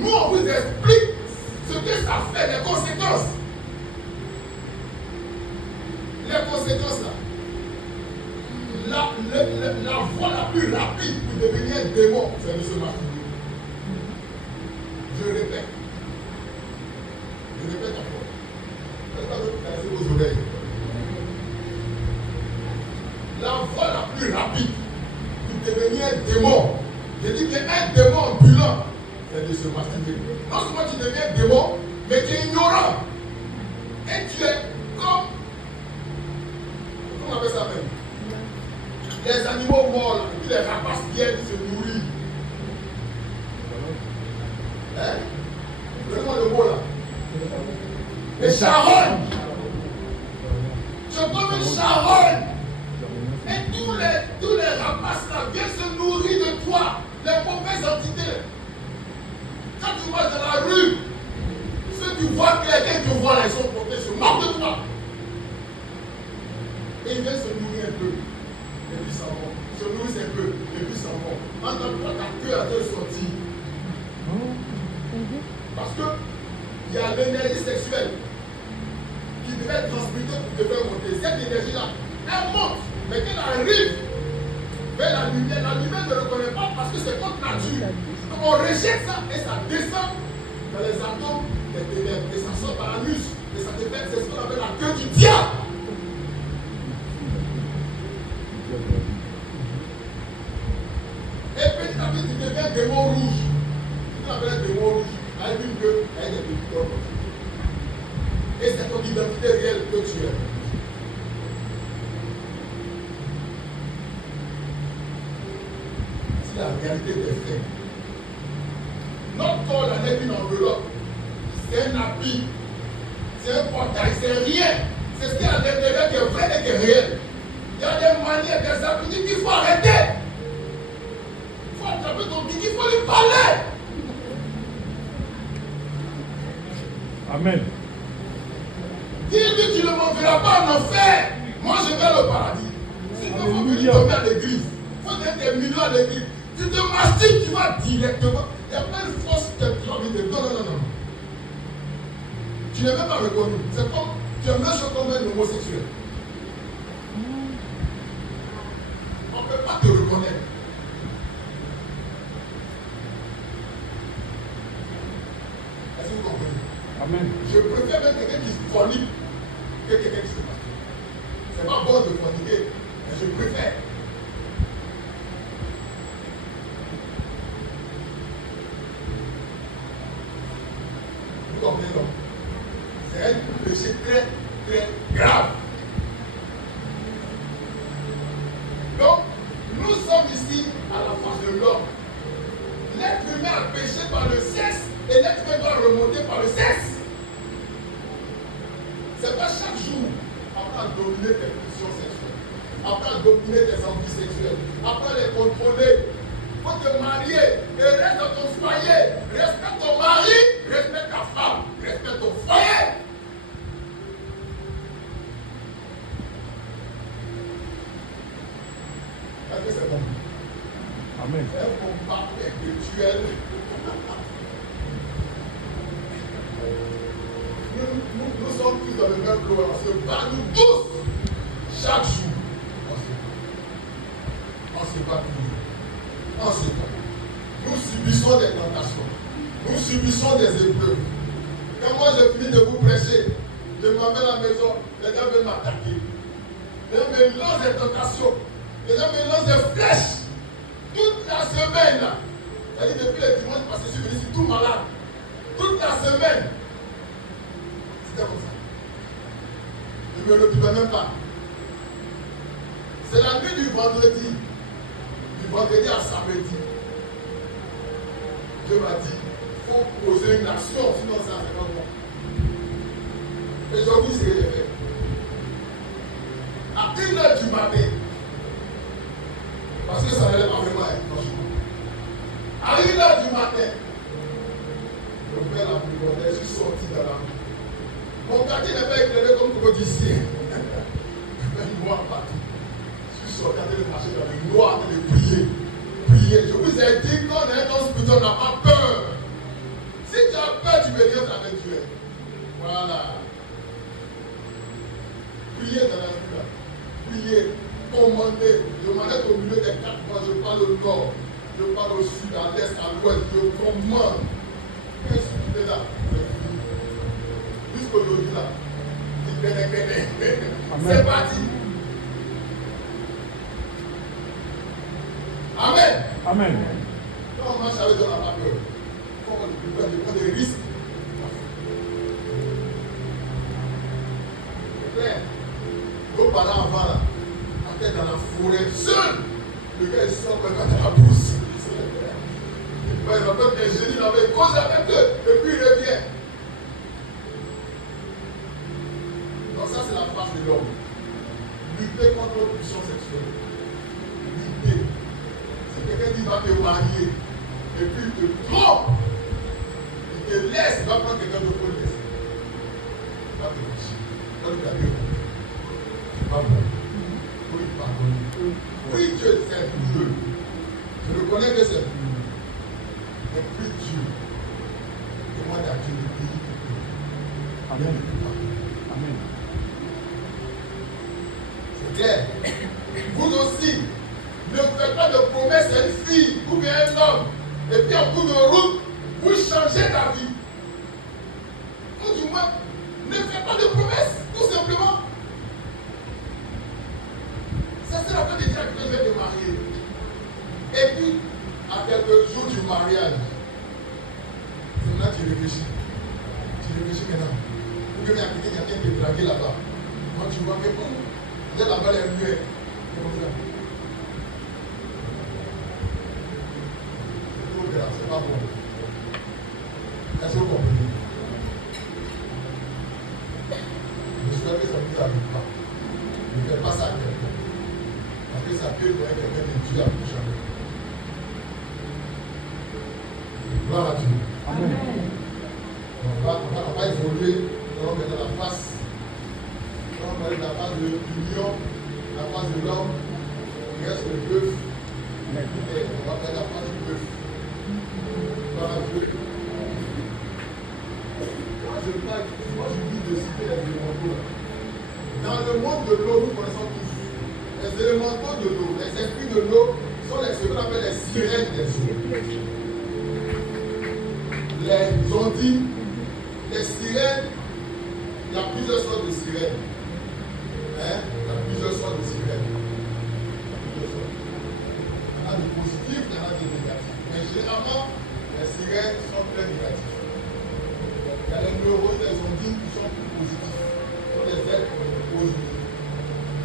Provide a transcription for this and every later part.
Nous, on vous explique ce que ça fait, les conséquences. Les conséquences là. La voie la plus rapide pour devenir un démon, c'est de se masturber. Je répète. Je répète encore. Est-ce que vous cassez vos oreilles? La voie la plus rapide pour devenir un démon, je dis bien un démon ambulant, c'est de se masturber. Non seulement tu deviens démon, mais tu es ignorant. Et tu es comme. Comment on appelle ça même? Les animaux morts, là, et puis les rapaces viennent se nourrir. Hein? Donnez-moi le mot là. Les charognes. C'est comme une charogne. Et tous les rapaces là viennent se nourrir de toi. Les mauvaises entités. Quand tu marches dans la rue, ceux qui voient quelqu'un qui voit là, ils sont portés, se moquent de toi. Et ils viennent se nourrir un peu. Et puis ça va. Se nourrissent un peu. Et puis ça va. En tant que ta queue à te sortir. Parce que il y a l'énergie sexuelle qui devait être transmutée pour te faire monter. Cette énergie-là, elle monte. Mais quand elle arrive vers la lumière ne le reconnaît pas parce que c'est contre nature. Donc on rejette ça et ça descend dans les atomes des ténèbres. Et ça sort par la muscle. Et ça te fait, c'est ce qu'on appelle la queue du diable. Et petit à petit, tu deviens un démon rouge. Tu t'appelles un démon rouge. Avec une queue, avec des petits corps. Et c'est ton identité réelle que tu es. C'est la réalité des faits. Notre corps là n'est qu'une enveloppe. C'est un habit. C'est un portail. C'est rien. C'est ce qu'il y a à l'intérieur qui est vrai et qui est réel. Il y a des manières, des habitudes qu'il faut arrêter. Il faut attraper ton pied, il faut lui parler. Amen. Dis-lui, tu ne m'enverras pas en enfer. Moi, je vais au paradis. Si tu veux venir tomber à l'église, il faut être des millions à l'église. Tu te masturbes, tu vas directement. Il n'y a pas une force qui a envie de dire non. Tu n'es même pas reconnu. C'est comme, tu es même chose comme un homosexuel. On ne peut pas te reconnaître. Est-ce que vous comprenez? Amen. Je préfère même quelqu'un qui se fornique que quelqu'un qui se masturbe. C'est pas bon de forniquer, mais je préfère. Vous comprenez donc? C'est un péché très, très grave. Donc, nous sommes ici à la face de l'homme. L'être humain a péché par le sexe et l'être humain doit remonter par le sexe. C'est pas chaque jour après à dominer tes pulsions sexuelles, après à dominer tes envies sexuelles, après à les contrôler. Il faut te marier et reste dans ton foyer. Respecte ton mari, respecte ta femme, respecte ton foyer. Est-ce que c'est bon? Amen. C'est un combat intellectuel. Nous sommes tous dans le même lot. On se bat, nous tous. Chaque jour, on se bat toujours. On se bat. Nous subissons des tentations. Nous subissons des épreuves. Quand moi j'ai fini de vous prêcher, je m'en vais à la maison, les gens veulent m'attaquer. Les gens me lancent des tentations. Les gens me lancent des flèches. Toute la semaine là. C'est-à-dire depuis le dimanche passé, je suis venu ici tout malade. Toute la semaine. C'était comme ça. Je ne me retrouvais même pas. C'est la nuit du vendredi. Du vendredi à samedi. Dieu m'a dit, il faut poser une action, sinon ça ne fait pas bon. Et j'ai oublié ce que j'ai fait. À 1h du matin, parce que ça n'allait pas vraiment être franchement. À 1h du matin, le père a pris mon je suis sorti dans la rue. Mon quartier n'est pas éclairé comme vous dites ici. Il fait noir partout. Je suis sorti en train de marcher dans le noir, en train de prier. Je vous ai dit qu'on est dans ce but, on n'a pas peur. Voilà. Priez dans la vie. Priez, commandez. Je m'arrête au milieu des 4 mois. Je parle au nord, je parle au sud, à l'est, à l'ouest. Je commande. Qu'est-ce que tu fais là? Jusqu'aujourd'hui là. C'est parti. Amen. Amen. Quand on marche avec de la peur, quand on prend des risques. C'est clair. Vos parents avant là, étaient dans la forêt seul. Le gars il sort quand dans la brousse. Il va faire des génies, il avait cause avec eux, et puis il revient. Donc ça c'est la face de l'homme. Lutter contre notre puissance sexuelle. Lutter. Si quelqu'un dit va te marier, et puis il te trompe, il te laisse, il va prendre quelqu'un d'autre pour le laisser. Il va te ficher. Il va te garder. Il va mourir. Oui, pardonner. Oui, Dieu, c'est Dieu. Je reconnais que c'est Dieu. Mais prie Dieu. Demande à Dieu de payer. Amen. Amen. C'est clair. Vous aussi, ne faites pas de promesses à une fille ou bien un homme. Et puis en cours de route, vous changez ta vie. Ou du moins, ne faites pas de promesses, tout simplement. Ça c'est la fin de dire que je vais te marier. Et puis, à quelques jours du mariage, c'est maintenant que tu réfléchis. Tu réfléchis maintenant. Ou bien il y a quelqu'un qui a été dragué là-bas. Moi tu vois que bon, vous êtes là-bas les muets. Comment ça? C'est pas bon. Est-ce que vous comprenez? J'espère que ça ne vous arrive pas. Ne faites pas ça à quelqu'un. Parce que ça peut être quelqu'un de Dieu à plus jamais. Gloire à Dieu. Amen. On va évoluer dans la face. On va parler de la face de l'union, la face de l'homme. Il reste le bœuf. Et on va parler de la face du bœuf. Gloire à Dieu. Moi je dis de citer les élémentaux. Dans le monde de l'eau, nous connaissons tous. Les élémentaux de l'eau, les esprits de l'eau sont ce qu'on appelle les sirènes des eaux. Les ondines, les sirènes, il y a plusieurs sortes de sirènes. Il y a plusieurs sortes de sirènes. Il y en a des positifs, il y en a des négatifs. Mais généralement, les sirènes sont très négatives. Il y a les neurones, les ondines qui sont plus positifs. Ce sont des êtres positifs.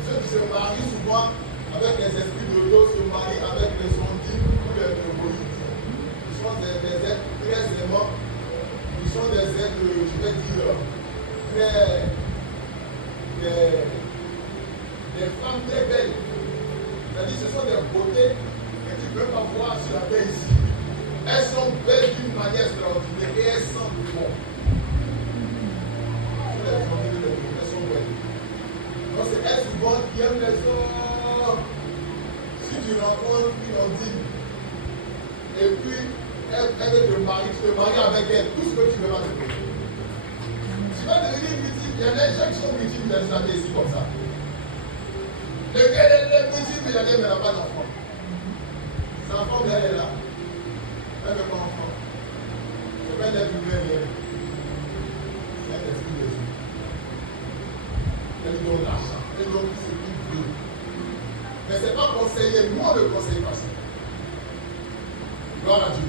Ceux qui se marient souvent avec les esprits de l'eau se marient avec les ondines ou les neurones. Ce sont des êtres très aimants. Ils sont des êtres, je vais dire, des femmes très belles. C'est-à-dire ce sont des beautés que tu ne peux pas voir sur la terre ici. Elles sont belles d'une manière extraordinaire et elles sentent bon. Elles sont belles. Donc c'est elles souvent qui aiment les hommes. Si tu rencontres une ondine, et puis elle veut te marier, tu te maries avec elle, tout ce que tu veux pas te faire. Tu vas devenir multiple, il y en a des gens qui sont multimillionnaires ici comme ça. Le gars est multimillionnaire mais n'a pas d'enfant. Sa femme elle est là. Elle ne veut pas d'enfant. C'est pas une être humaine. C'est un esprit de Dieu. Elle donne l'argent, elle donne ce qu'il veut. Mais ce n'est pas conseillé, moi le conseille pas ça. Gloire à Dieu.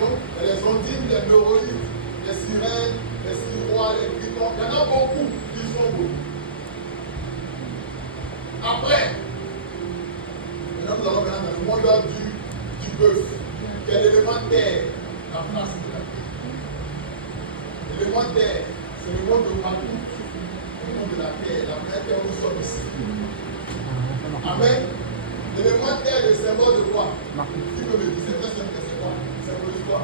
Donc, les ondines, les neuronites, les sirènes, les sirois, les gritons, il y en a beaucoup qui sont beaux. Après, maintenant nous allons dans le monde du bœuf, qui est l'élément terre, la face de la terre. L'élément terre, c'est le monde de Matou, le monde de la terre, la vraie terre où nous sommes ici. Amen. L'élément terre est le symbole de quoi? Qui peut me dire? C'est très simple, c'est quoi? C'est pour l'histoire.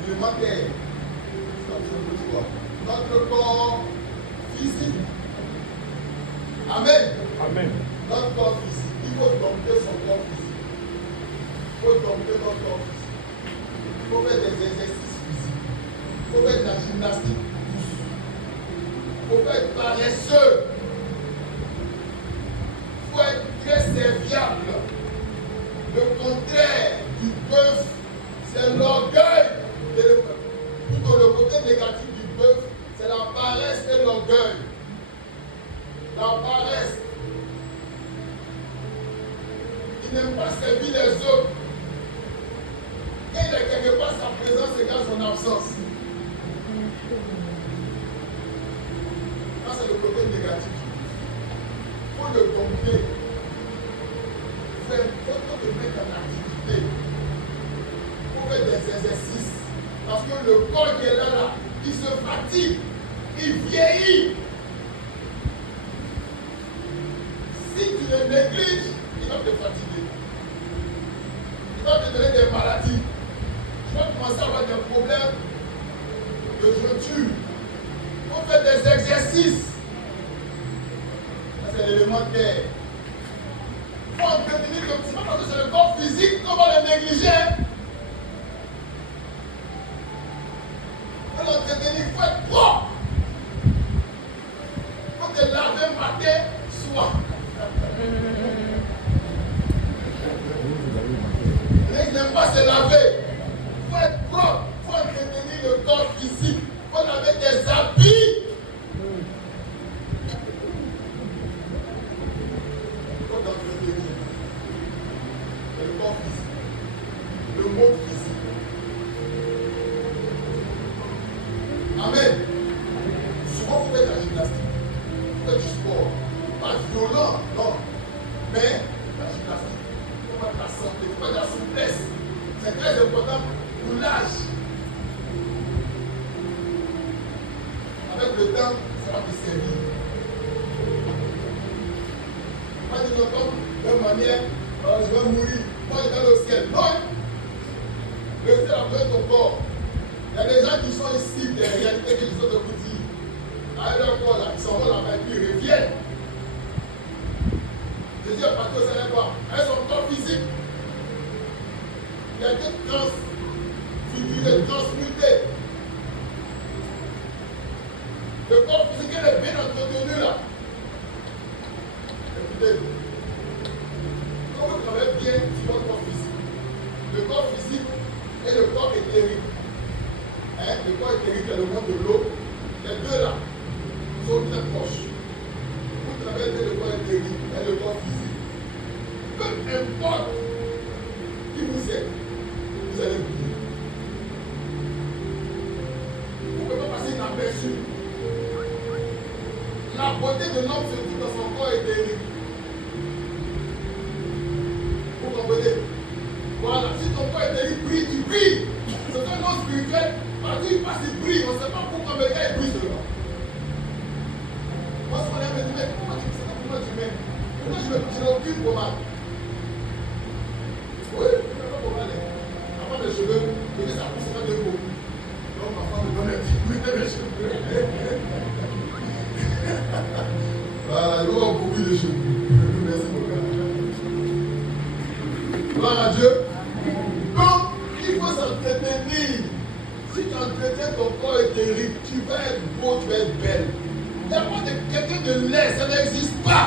L'élément terre, c'est pour l'histoire. Notre corps physique. Amen. Amen. Notre corps physique. Il faut dompter son corps physique. Il faut dompter notre corps physique. faut faire des exercices physiques. Il faut faire de la gymnastique douce. Il faut pas être paresseux. Il faut être très serviable. Le contraire du bœuf, c'est l'orgueil. Plutôt le côté négatif du bœuf, c'est la paresse et l'orgueil. La paresse. Il n'aime pas servir les autres. Et il est quelque part sa présence égale son absence. Ça, c'est le côté négatif. Il faut le dompter. Il faut te mettre en activité. Il faut faire des exercices. Parce que le corps qui est là, il se fatigue. Il vieillit. Si tu le négliges, il va te fatiguer. Il va te donner des maladies. Tu vas commencer à avoir des problèmes de jointure. Il faut faire des exercices. Ça, c'est l'élémentaire. Il faut entretenir le petit. Parce que c'est le corps physique qu'on va le négliger. Il faut l'entretenir. Il faut être propre. Il faut te laver matin, soir. Il n'aime pas se laver. Il faut être propre. Il faut entretenir le corps physique. Il faut laver des habits. Il faut entretenir le corps physique. Le monde physique. Amen. Souvent, il faut faire de la gymnastique. Il faut faire du sport. Pas violent, non. Mais la gymnastique. Il faut faire de la santé. Il faut faire de la souplesse. C'est très important pour l'âge. Avec le temps, ça va te servir. Pas de comme de manière, je vais mourir. Moi, je vais aller au ciel. Non! Le ciel a besoin de ton corps. Il y a des gens qui sont ici, des réalités qui sont de vous dire. Avec leur corps, là, ils s'en vont là-bas et puis ils reviennent. Jésus est parti au ciel et quoi? Avec son corps physique. Il a été transfiguré, transmuté. Le corps physique est bien entretenu là. Écoutez, quand vous travaillez bien sur votre corps physique, le corps physique et le corps éthérique, le corps éthérique est le monde de l'eau, les deux là sont très proches. Vous travaillez bien le corps éthérique et le corps physique. Peu importe qui vous êtes, vous allez briller. Vous ne pouvez pas passer inaperçu. La beauté de l'homme se trouve dans son corps éthérique. Vous comprenez? Voilà, si ton corps éthérique brille, tu brilles. C'est un homme spirituel, partout il passe, il brille. On ne sait pas pourquoi, mais le gars il brille seulement. Moi, si on me dit, mais pourquoi tu sais pas pourquoi tu mets? Pourquoi je n'ai aucune pommade? Oui, je n'ai pas de pommade. Avant les cheveux, je dis ça pousse pas de l'eau. Donc ma femme me donne un petit coup de mes cheveux. Voilà, je vois beaucoup de cheveux. Merci beaucoup. Gloire à Dieu. Donc, il faut s'entretenir. Si tu entretiens ton corps éthérique, tu vas être beau, tu vas être belle. Il n'y a pas de quelqu'un de laid, ça n'existe pas.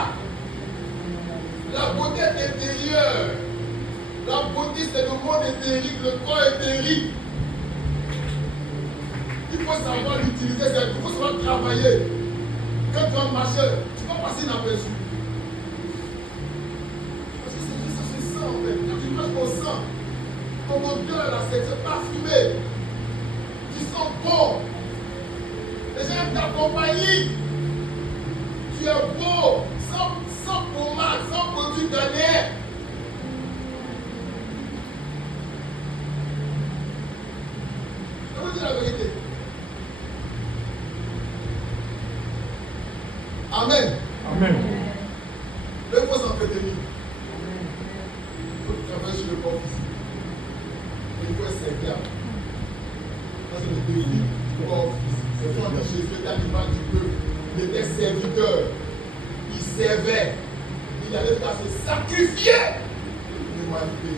La beauté est intérieure. La beauté, c'est le monde éthérique, le corps éthérique. Il faut savoir l'utiliser, il faut savoir travailler. Quand tu vas marcher, tu vas passer inaperçu. Parce que c'est juste ce sang en fait. Quand tu marches au sang, ton odeur là, c'est parfumé. Tu sens bon. Les gens aiment t'accompagner. Tu es beau, sans pommade, sans produit derrière. Je vous dis la vérité. Amen. Amen. Il faut s'entretenir. Il faut travailler sur le corps physique. Il faut être serviable. Ça, c'est le défi du corps physique. C'est quand Jésus est l'animal du peuple. Il était serviteur. Il servait. Il allait se sacrifier pour l'humanité.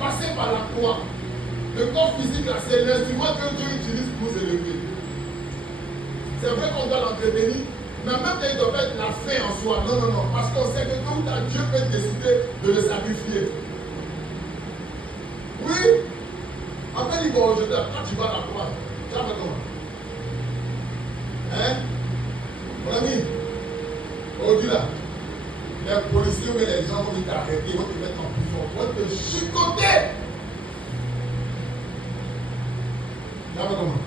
Passer par la croix. Le corps physique, là, c'est l'instrument que Dieu utilise pour nous élever. C'est vrai qu'on doit l'entretenir, mais même quand il doit pas être la fin en soi. Non, non, non. Parce qu'on sait que tout à Dieu peut décider de le sacrifier. Oui. Après, il va aujourd'hui, quand tu vas à la croix, tu vas faire comment? Hein? Mon ami, aujourd'hui là, les policiers ou les gens vont t'arrêter, ils vont te mettre en prison, ils vont te chicoter. Tu vas faire comment?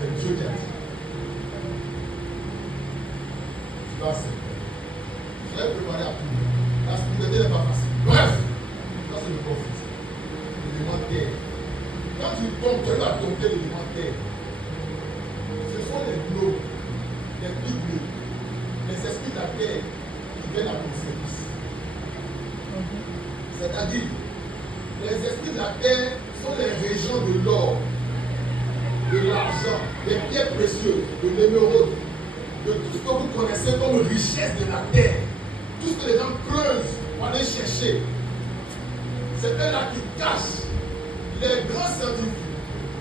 C'est Dieu qui a dit. Tu vas accepter. Je vais préparer à tout. La spiritualité n'est pas facile. Bref, ça c'est le conflit. L'élément terre. Quand tu tombes, tu vas tomber l'élément terre. Ce sont les globes, les bibles, les esprits de la terre qui viennent à ton service. C'est-à-dire, les esprits de la terre sont les régions de l'or, de l'argent, des pierres précieuses, de l'émeraude, de tout ce que vous connaissez comme richesse de la terre. Tout ce que les gens creusent pour aller chercher. C'est eux-là qui cachent. Les grands scientifiques,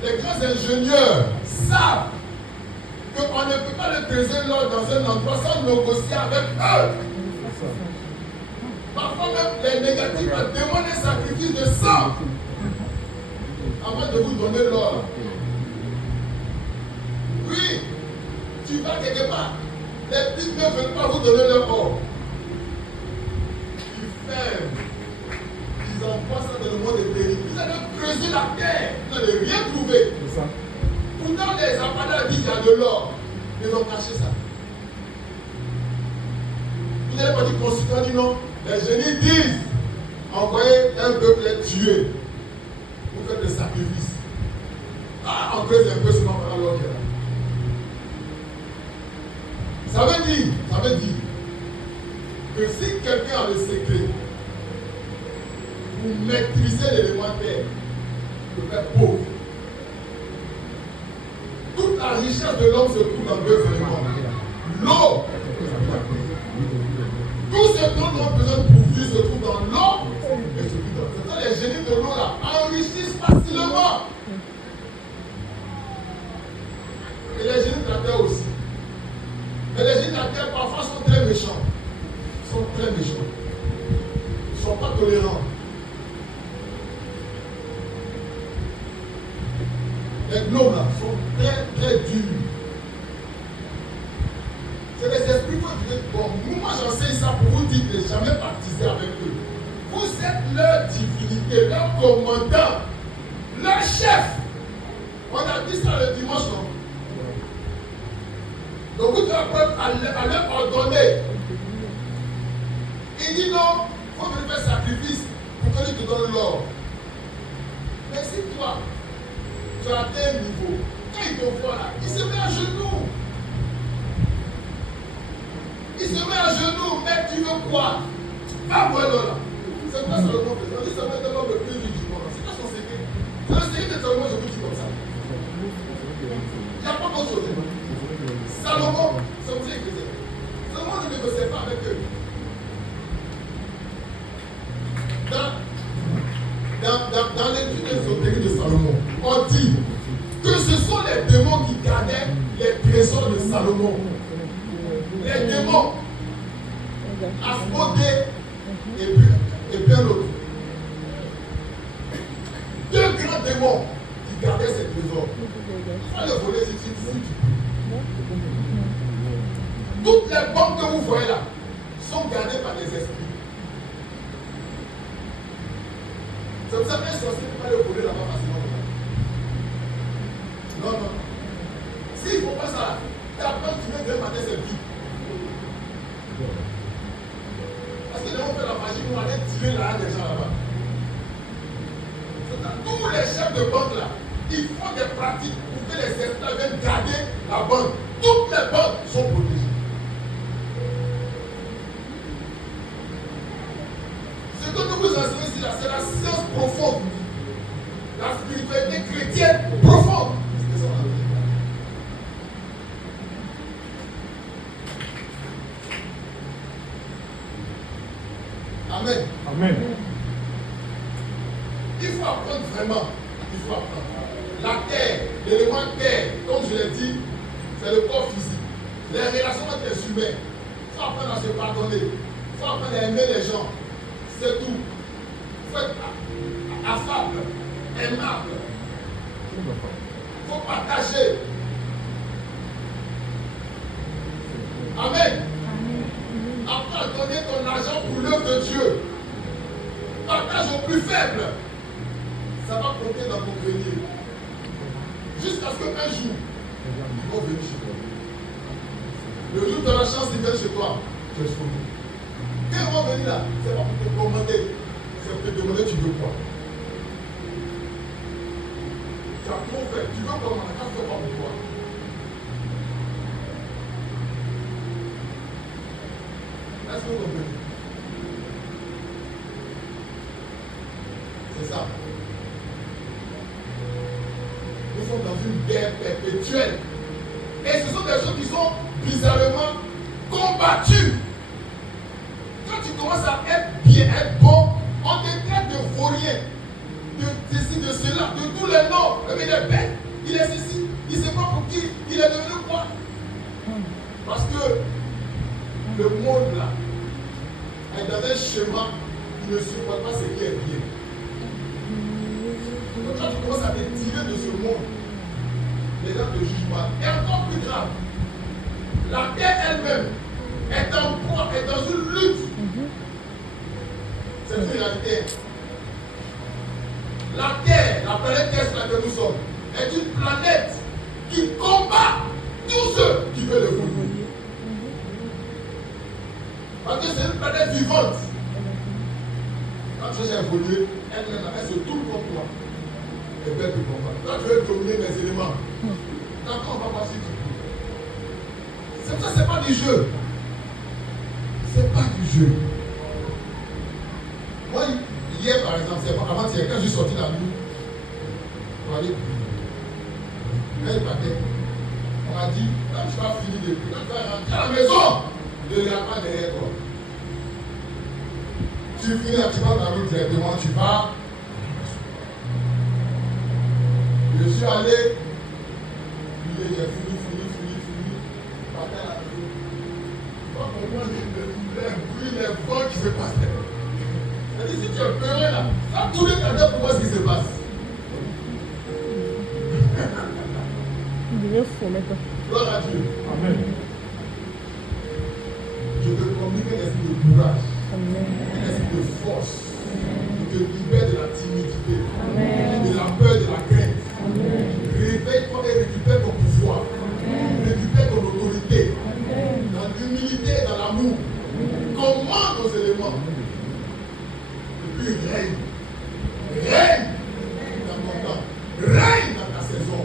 les grands ingénieurs savent qu'on ne peut pas le creuser l'or dans un endroit sans négocier avec eux. Parfois même les négatifs demandent un sacrifice de sang avant de vous donner l'or. Oui, tu vas quelque part. Les petites ne veulent pas vous donner leur or. Ils ferment. Ils envoient ça dans le monde des pays. Vous allez creuser la terre. Vous n'allez rien trouver. Pourtant, les appareils disent qu'il y a de l'or. Ils ont caché ça. Vous n'allez pas dire consultant, dit non. Les génies disent envoyer un peuple les tuer. Vous faites des sacrifices. Ah, on creuse un peu seulement par l'or qui est là. Ça veut dire que si quelqu'un a le secret pour maîtriser l'élémentaire, il peut faire pauvre. Toute la richesse de l'homme se trouve dans deux éléments. L'eau. Tout ce dont nous avons besoin pour vivre se trouve dans l'eau et se trouve dans. C'est ça, les génies de l'eau là enrichissent facilement. Et les génies de la terre aussi. Mais les génies de la terre parfois sont très méchants. Ils sont très méchants. Ils ne sont pas tolérants. Les globes là sont très très durs. C'est des esprits qui disent, bon, moi j'enseigne ça pour vous dire de ne jamais participer avec eux. Vous êtes leur divinité, leur commandant, leur chef. On a dit ça le dimanche, non? Donc vous allez leur ordonner. Il dit non, il faut venir faire sacrifice pour que lui te donne l'or. Mais si toi, tu as atteint un niveau, quand il te voit là, il se met à genoux. Il se met à genoux, mais tu veux quoi? Va voir là. C'est pas ça le nom. On dit ça va être l'homme le plus riche du monde. C'est pas son secret. C'est le secret de Salomon, je vous dis comme ça. Il n'y a pas d'autre chose. Salomon, c'est aussi écrit. Salomon ne négociait pas avec eux. Dans l'étude ésotérique de Salomon, on dit que ce sont les démons qui gardaient les trésors de Salomon. Les démons, Asmodée et bien l'autre. Deux grands démons qui gardaient ces trésors. Il faut les voler si tu peux. Toutes les bombes que vous voyez là sont gardées par des esprits. C'est pour ça qu'un sorcier ne peut pas le voler là-bas facilement. Non, non. S'il ne faut pas ça, quand tu viens demain matin, c'est vide. Parce que les gens font la magie pour aller tirer l'argent des gens là-bas. Tous les chefs de banque là, ils font des pratiques pour que les esprits viennent garder la banque. Toutes les banques sont protégées. Ce que nous vous enseignons ici, c'est la science profonde. La spiritualité chrétienne profonde. C'est ça. Amen. Amen. Il faut apprendre vraiment Il faut apprendre. La terre, l'élément terre, comme je l'ai dit, c'est le corps physique. Les relations entre les humains. Il faut apprendre à se pardonner. Il faut apprendre à aimer les gens. C'est tout. Il faut être affable, aimable. Il faut partager. Amen. Apprends à donner ton argent pour l'œuvre de Dieu. Partage aux plus faibles. Ça va compter dans ton grenier. Jusqu'à ce qu'un jour, ils vont venir chez toi. Le jour de la chance, ils viennent chez toi. Tu es sauvé. Quand ils vont venir là, c'est pas pour te commander. C'est pour te demander tu veux quoi. Tu as trop fait. Tu veux comment? Tu as fait quoi pour toi? Est-ce que vous comprenez? C'est ça. Nous sommes dans une guerre perpétuelle. Et ce sont des choses qui sont bizarrement combattues. Quand tu commences à être bien, être bon, on te traite de vaurien, de ceci, de cela, de tous les noms. Il est bête, il est ceci, il ne sait pas pour qui, il est devenu quoi. Parce que le monde là est dans un schéma qui ne supporte pas ce qui est bien. Donc quand tu commences à te tirer de ce monde, les gens te jugent mal. Et encore plus grave, la terre elle-même est en proie, est dans une lutte. C'est une réalité. La terre, la planète Terre sur laquelle nous sommes, est une planète qui combat tous ceux qui veulent évoluer. Parce que c'est une planète vivante. Quand tu cherches à évoluer, elle-même, elle se tourne contre toi. Et bête de combat. Quand tu veux dominer mes éléments, d'accord, on va passer du coup. C'est pour ça que ce n'est pas du jeu. C'est pas du jeu. Moi, hier par exemple, avant-hier, quand je suis sorti la nuit, pour aller quand il partait, on m'a dit, quand tu vas finir de prier, quand tu vas rentrer à la maison, ne regarde pas derrière toi. Tu finis un petit peu dans la route directement, tu pars. Je suis allé, j'ai fini, partais à la maison. Tu vas comprendre les bruits, les vents qui se passent. C'est-à-dire, si tu es peureux là, ça tous les temps pour voir ce qui se passe. Gloire à Dieu. Amen. Je te communique un esprit de courage, un esprit de force, qui te libère de la timidité, de la peur, de la crainte. Réveille-toi et récupère ton pouvoir, récupère ton autorité, dans l'humilité et dans l'amour. Commande aux éléments. Et puis règne. Règne dans ton temps. Règne dans ta saison.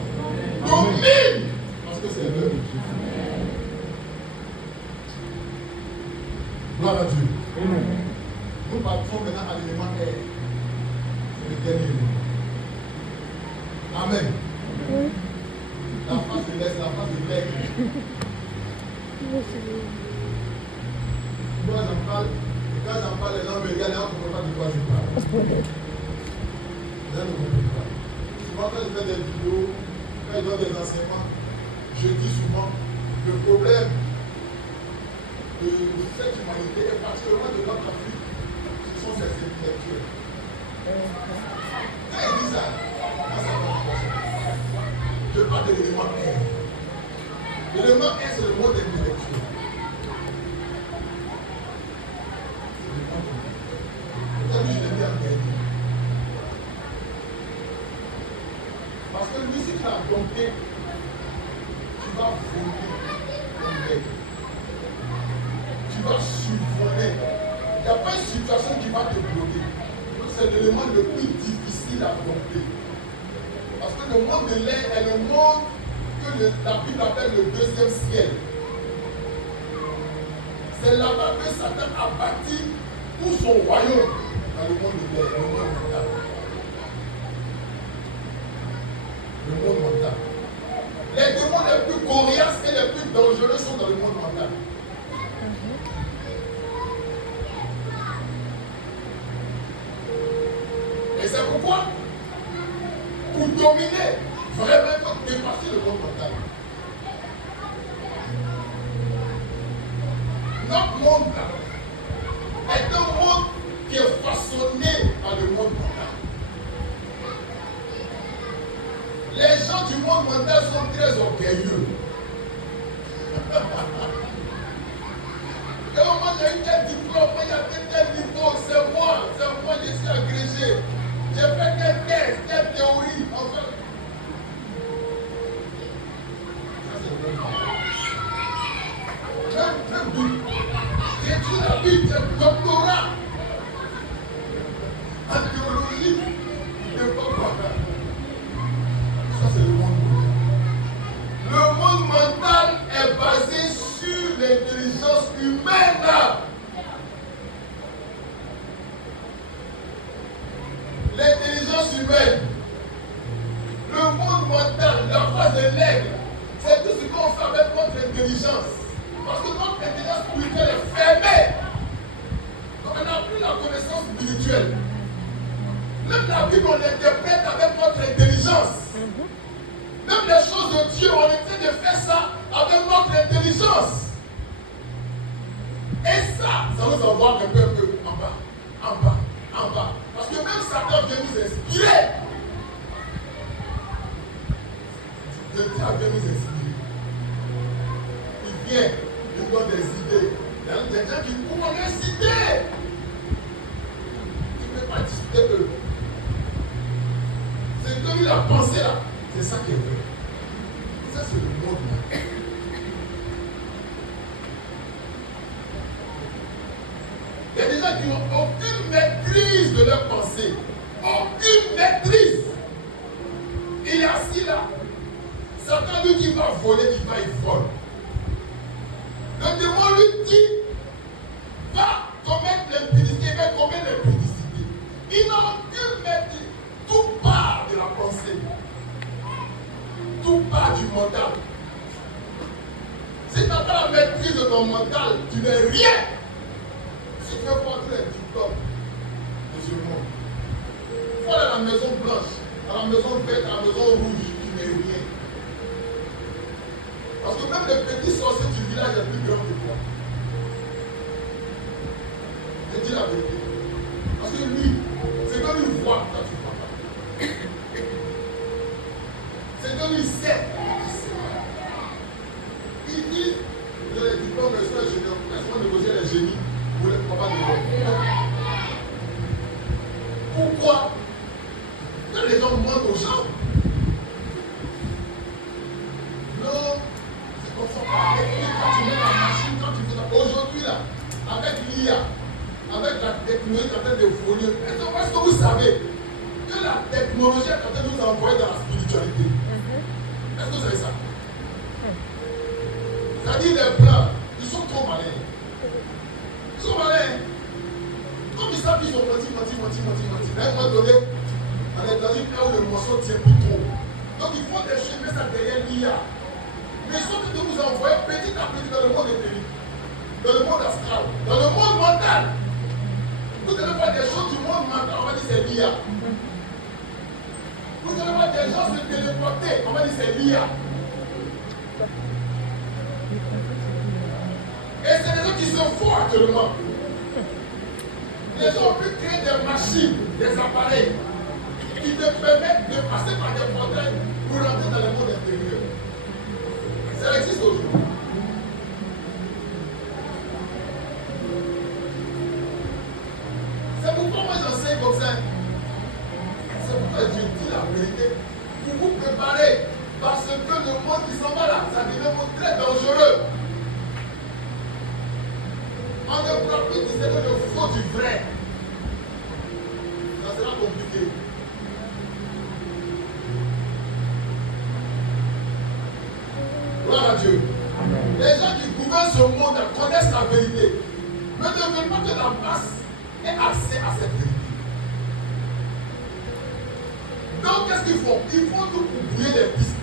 Domine. Parce que c'est l'heure de Dieu. Gloire à Dieu. Nous partons maintenant à l'élément air. C'est le dernier élément. Amen. La face de l'Est, la face de l'aigle. Moi j'en parle, quand j'en parle, les gens me regardent, on ne comprend pas de quoi je parle. Les gens ne comprennent pas. Souvent quand je fais des vidéos, quand je donne des enseignements, je dis souvent le problème de cette humanité est particulièrement de notre Afrique, ce sont ces intellectuels. Quand ils disent ça, moi ça va me passer. Je parle de l'élément R. L'élément R, c'est le mot intellectuel. Aujourd'hui, je l'ai mis en dernier. Parce que lui, si tu as dompté, tu vas voler ton bec. Tu vas survoler. Il n'y a pas une situation qui va te bloquer. C'est l'élément le plus difficile à dompter. Parce que le monde de l'air est le monde que la Bible appelle le deuxième ciel. C'est là-bas que Satan a bâti tout son royaume dans le monde de l'air, le monde mental. Le monde mental. Les démons les plus coriaces et les plus dangereux sont dans le monde mental. Et c'est pourquoi, pour dominer, vraiment il faut dépasser le monde mental. Notre monde là est un monde qui est façonné par le monde mental. Les gens du monde mental sont très orgueilleux. Et moi j'ai eu tel diplôme, moi j'ai tel niveau, c'est moi, je suis agrégé. J'ai fait quelle thèse, quelle théorie, enfin. Ça c'est même Bible. J'ai étudié la Bible, j'ai un doctorat en théologie. Je ne peux pas faire. Ça c'est le monde. Le monde mental est basé sur l'intelligence humaine. L'intelligence humaine. Le monde mental, la phase de l'aigle, c'est tout ce qu'on fait avec notre intelligence. Parce que notre intelligence spirituelle est fermée. Donc on n'a plus la connaissance spirituelle. Même la Bible, on l'interprète avec notre intelligence. Même les choses de Dieu, on essaie de faire ça avec notre intelligence. Et ça nous envoie un peu en bas, en bas, en bas. Parce que même Satan vient nous inspirer. Le diable vient nous inspirer. Il vient, il donne des idées. Il y a des gens qui courent les idées. Tu ne peux pas discuter d'eux. C'est que lui, la pensée là, c'est ça qui est vrai. Ça, c'est le monde là. Il y a des gens qui n'ont aucune maîtrise de leur pensée. Aucune maîtrise. Il est assis là. Satan lui qui va voler, il vole. Le démon lui dit, va commettre l'impudicité, il va commettre l'impudicité. Il n'a aucune maîtrise. Tout part de la pensée. Tout part du mental. Si tu n'as pas la maîtrise de ton mental, tu n'es rien. Si tu veux voir tous les diplômes de ce monde, il faut aller à la maison blanche, à la maison verte, à la maison rouge, tu n'es rien. Parce que même les petits sorciers du village est plus grand que toi. Je dis la vérité. Parce que lui, c'est comme une voix quand tu ne vois pas. C'est comme il sait. Il dit, je les diplômes, je suis ingénieur. Est-ce qu'on négocier les génies pour les pas de l'homme? Pourquoi? Quand les gens mentent aux gens. Non, c'est comme ça. Quand tu mets la machine, quand tu fais ça. Aujourd'hui là, avec l'IA, avec la technologie qui est en train de voler, est-ce que vous savez que la technologie est en train de nous envoyer dans la spiritualité? Est-ce que vous savez ça? C'est-à-dire les blancs, ils sont trop malins. Ils sont malins. Comme ils savent qu'ils ont menti. À un moment donné, on est dans une ère où le morceau tient plus trop. Donc ils font des choses, mais ça derrière l'IA. Mais ils sont en train de nous envoyer petit à petit dans le monde éthérique, dans le monde astral, dans le monde mental. Vous allez voir des choses du monde mental, on va dire c'est l'IA. Vous allez voir des gens se téléporter, on va dire c'est l'IA. Et c'est des gens qui se font actuellement. Les gens ont pu créer des machines, des appareils qui te permettent de passer par des portails pour rentrer dans le monde intérieur. Ça existe aujourd'hui. C'est pourquoi moi j'enseigne comme ça. C'est pourquoi je dis la vérité. Pour vous préparer, parce que le monde qui s'en va là, ça devient un monde très dangereux. On ne pourra plus discerner le faux du vrai. Ça sera compliqué. Gloire à Dieu. Amen. Les gens qui gouvernent ce monde connaissent la vérité. Mais ne veulent pas que la masse ait accès à cette vérité. Donc qu'est-ce qu'ils font? Ils font tout pour brouiller les pistes.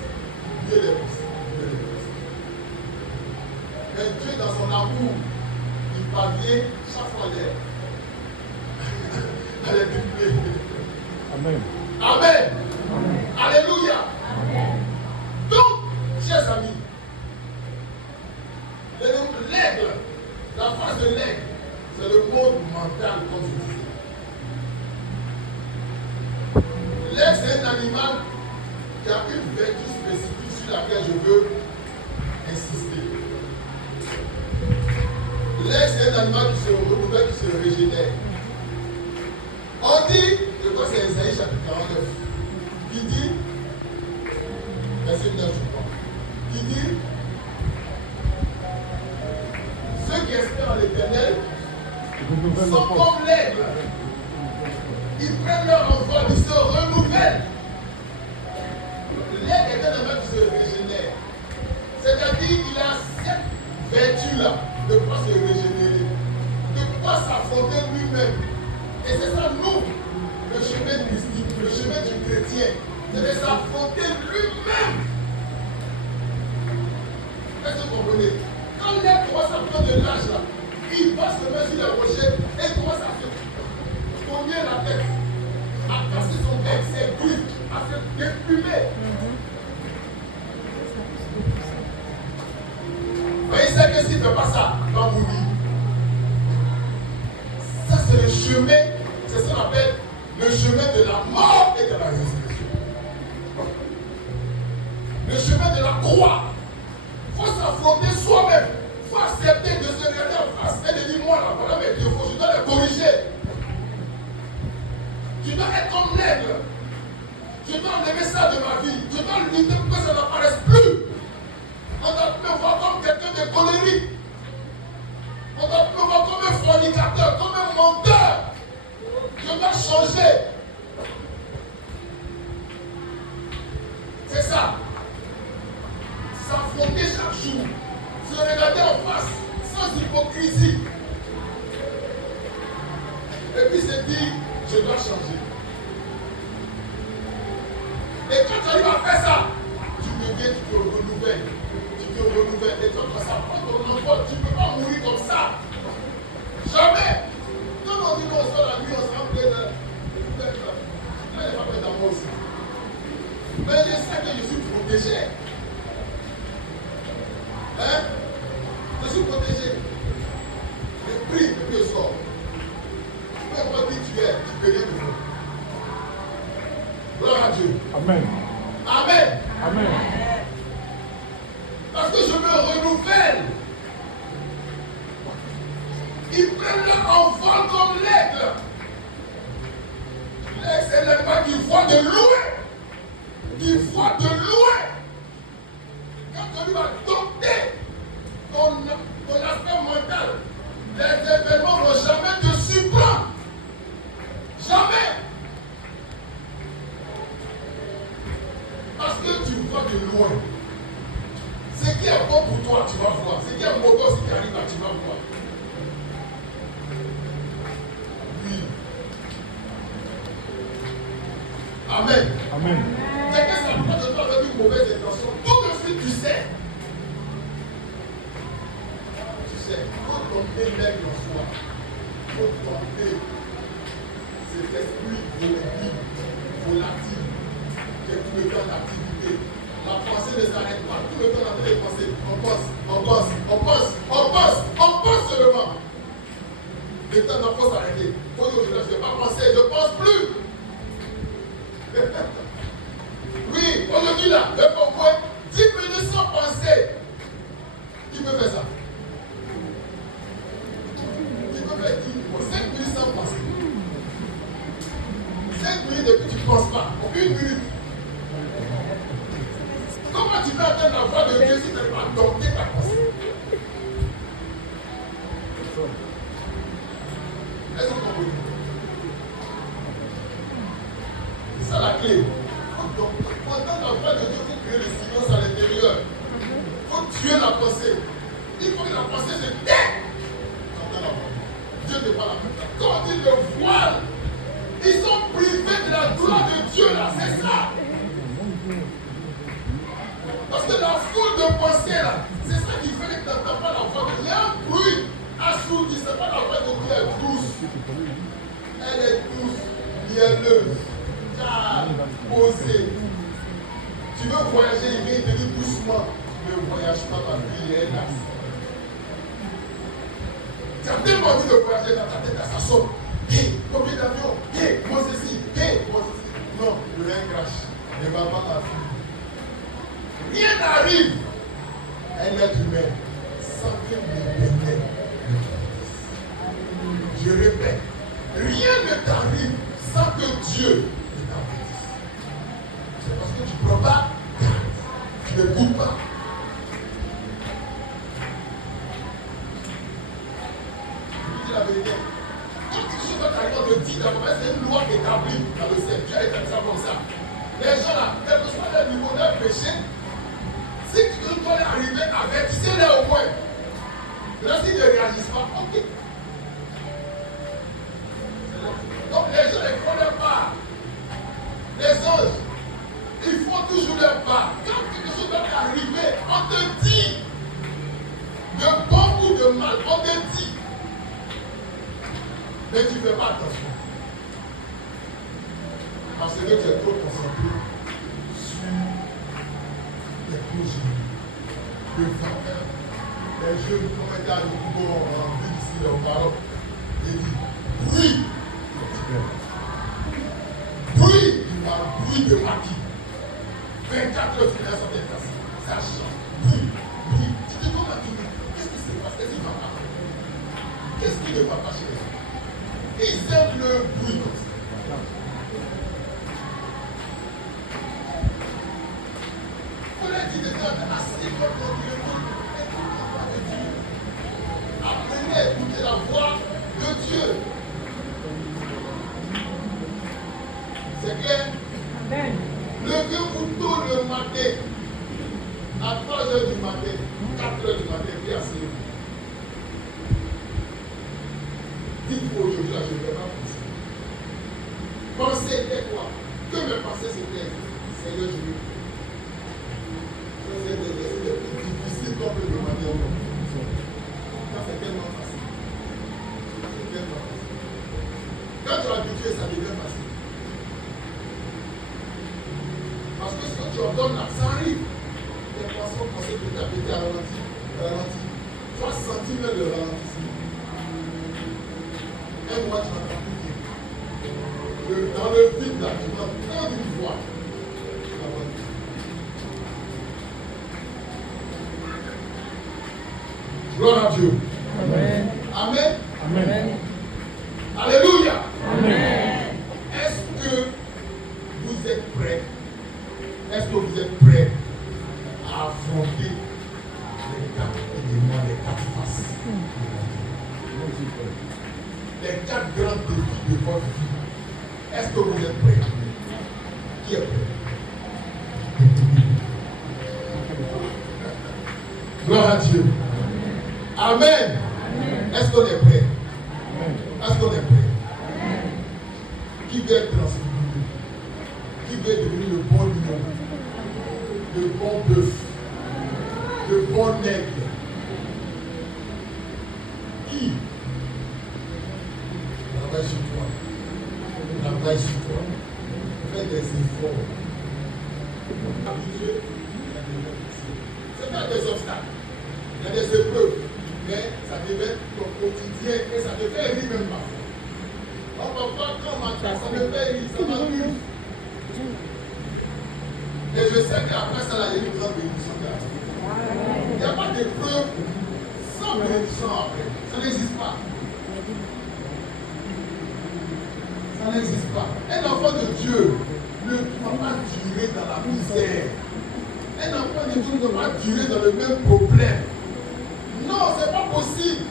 Brouiller les pistes. Mais Dieu dans son amour, il parvient chaque fois d'air. Amen. Amen. Amen. Alléluia. l'aigle, c'est le monde mental, comme je disais. L'aigle, c'est un animal qui a une vertu spécifique sur laquelle je veux insister. L'aigle, c'est un animal qui se renouvelle, qui se régénère. On dit, je crois que c'est Isaïe chapitre 49, qui dit, verset 9, je crois, qui dit, ceux qui espèrent en l'Éternel sont comme l'aigle. Ils prennent leur envol, ils se renouvellent. L'aigle est un animal qui se régénère. C'est-à-dire qu'il a cette vertu-là de pouvoir se régénérer, de pouvoir s'affronter lui-même. Et c'est ça, nous, le chemin mystique, le chemin du chrétien, c'est de s'affronter lui-même. Est-ce que vous comprenez? Quand l'aigle commence à prendre de l'âge là, il va se mettre sur les rochers et commence à se cogner la tête, à casser son bec, ses griffes, à se déplumer. Mais il sait que s'il ne fait pas ça, il va mourir. Ça, c'est le chemin, c'est ce qu'on appelle le chemin de la mort et de la résurrection. Le chemin de la croix. Il faut s'affronter soi-même. Il faut accepter de se regarder en face et de dire, moi là, voilà mes défauts, je dois les corriger. Je dois être comme l'aigle. Je dois enlever ça de ma vie. Je dois lutter pour que ça n'apparaisse plus. On doit me voir comme quelqu'un de colérique. On doit me voir comme un fornicateur, comme un menteur. Je dois changer. C'est ça. S'affronter chaque jour. Se regarder en face, sans hypocrisie. Et puis se dire, je dois changer. Et quand tu arrives à faire ça, tu deviens, tu te renouvelles. Tu te renouvelles et tu vas ça prend ton envol. Tu ne peux pas mourir comme ça. Jamais. Quand on dit qu'on sort la nuit, on se rend plein de... Là, il n'y a pas plein d'amour aussi. Mais je sais que je suis protégé. Hein? Je suis protégé. Je prie et puis je sors. Peu importe qui tu es, tu peux rien faire. Gloire à Dieu. Amen. Amen. Amen. Parce que je me renouvelle. Ils prennent leur envol comme l'aigle. L'aigle, c'est l'animal qui voit de loin. Qui voit de loin. Quand tu vas dompter ton aspect mental, les événements ne vont jamais te surprendre. Jamais. Parce que tu vois de loin. Ce qui est bon pour toi, tu vas voir. Ce qui est mauvais, ce qui arrive là, tu vas voir. Oui. Amen. Amen. Dès que ça prend de toi avec une mauvaise intention, tout de suite tu sais. Tu sais, il faut tomber l'aigle en soi. Il faut tomber cet esprit volatile qui est tout le temps d'activité. La pensée ne s'arrête pas. Tout le temps en train de penser. On pense seulement. Le temps n'a pas s'arrêter. Aujourd'hui, je ne vais pas penser, je ne pense plus. Oui, aujourd'hui là, le pourquoi 10 minutes sans penser. Qui peut faire ça? Qui peut faire 5 minutes sans penser? 5 minutes et puis tu ne penses pas. 1 minute. Comment tu peux atteindre la voix de Dieu si tu n'arrives pas à dompter ta pensée? Est-ce que vous comprenez? C'est ça la clé. Pour entendre la voix de Dieu, il faut créer le silence à l'intérieur. Il faut tuer la pensée. Il faut que la pensée se tait. J'entends la voix. Dieu ne parle pas. Quand on dit le voile, ils sont privés de la gloire de Dieu là, c'est ça. Parce que la foule de pensée là, c'est ça qui fait que tu n'entends pas la voix de Dieu. Il y a un bruit assourdissant, c'est pas la voix de Dieu, elle est douce. Elle est douce, mielleuse, calme, posée. Tu veux voyager, il vient te dire doucement. Ne voyage pas, ta vie est là. Tu as tellement envie de voyager dans ta tête, ça sonne. Hé, combien d'avions? Hé, moi ceci, hé, moi ceci. Non, rien crache. Les mamans a fini. Rien n'arrive à un être humain sans que l'éternel. Je répète, rien ne t'arrive sans que Dieu ne t'avertisse. C'est parce que tu ne prends pas garde, tu ne n'écoutes pas. Je vous dis la vérité. Quand quelque chose va t'arriver, on te dit d'abord, c'est une loi établie dans le ciel. Dieu a établi ça comme ça. Les gens là, quel que soit leur niveau, leur péché, si tu dois arriver, avertissez-les au moins. Là, s'ils ne réagissent pas, ok. Donc les gens ne font leur part. Les anges, ils font toujours leur part. Quand quelque chose va t'arriver, on te dit de bon ou de mal, on te dit. Mais tu ne fais pas attention. Parce que tu es trop concentré sur les projets, le facteur. Les jeunes, comme étaient à Yoko, on dit ici leurs parents, ils disent bruit. Bruit, il va bruit de maquis. 24 heures sur les autres classes. Ça chante. Bruit. Tu te dis comment tu dis? Qu'est-ce qui se passe? Qu'est-ce qui ne va pas? Qu'est-ce qui ne va pas chez les autres? Ils aiment le bruit comme ça. On a dit de temps assez comme on dit le bruit. Apprenez à écouter la voix de Dieu. C'est clair? Amen. Levez-vous tôt le matin, à 3 heures du matin, 4 heures du matin, puis asseyez-vous. Dites-vous aujourd'hui, là, je ne vais pas penser. Pensez, c'est quoi? Que mes pensées se taisent. Seigneur, je veux. C'est difficile comme le demander au monde. Ça, c'est tellement facile. C'est tellement facile. Quand tu es habitué, ça devient facile. Parce que ce que tu ordonnes là, ça arrive. Les poissons pensent que tu as pété à ralenti. Tu as senti même le ralentissement. Et moi, tu n'entends plus rien. Dans le vide là, tu n'entends une voix. Gloire à Dieu. Amen. Amen. Amen. Alléluia. Amen. Est-ce que vous êtes prêts? Est-ce que vous êtes prêts à affronter les 4 éléments, les 4 faces? Les 4 grands défis de votre vie. Est-ce que vous êtes prêts? Qui est prêt? Gloire à Dieu. Amen. Est-ce qu'on est prêt? Est-ce qu'on est prêt? Qui veut être transfiguré? Qui veut devenir le bon lion? Le bon bœuf? Le bon aigle? Qui? Travaille sur toi. Travaille sur toi. Fais des efforts. C'est pas des obstacles. Il y a des épreuves. Mais ça devait être ton quotidien et ça devait rire même parfois. On ne peut pas comme en cas, ça devait rire, ça m'amuse. Et je sais qu'après ça, il y a une grande bénédiction qui arrive. Il n'y a pas d'épreuve sans bénédiction après. Ça n'existe pas. Ça n'existe pas. Un enfant de Dieu ne doit pas durer dans la misère. Un enfant de Dieu ne doit pas durer dans le même problème. Non, c'est pas possible.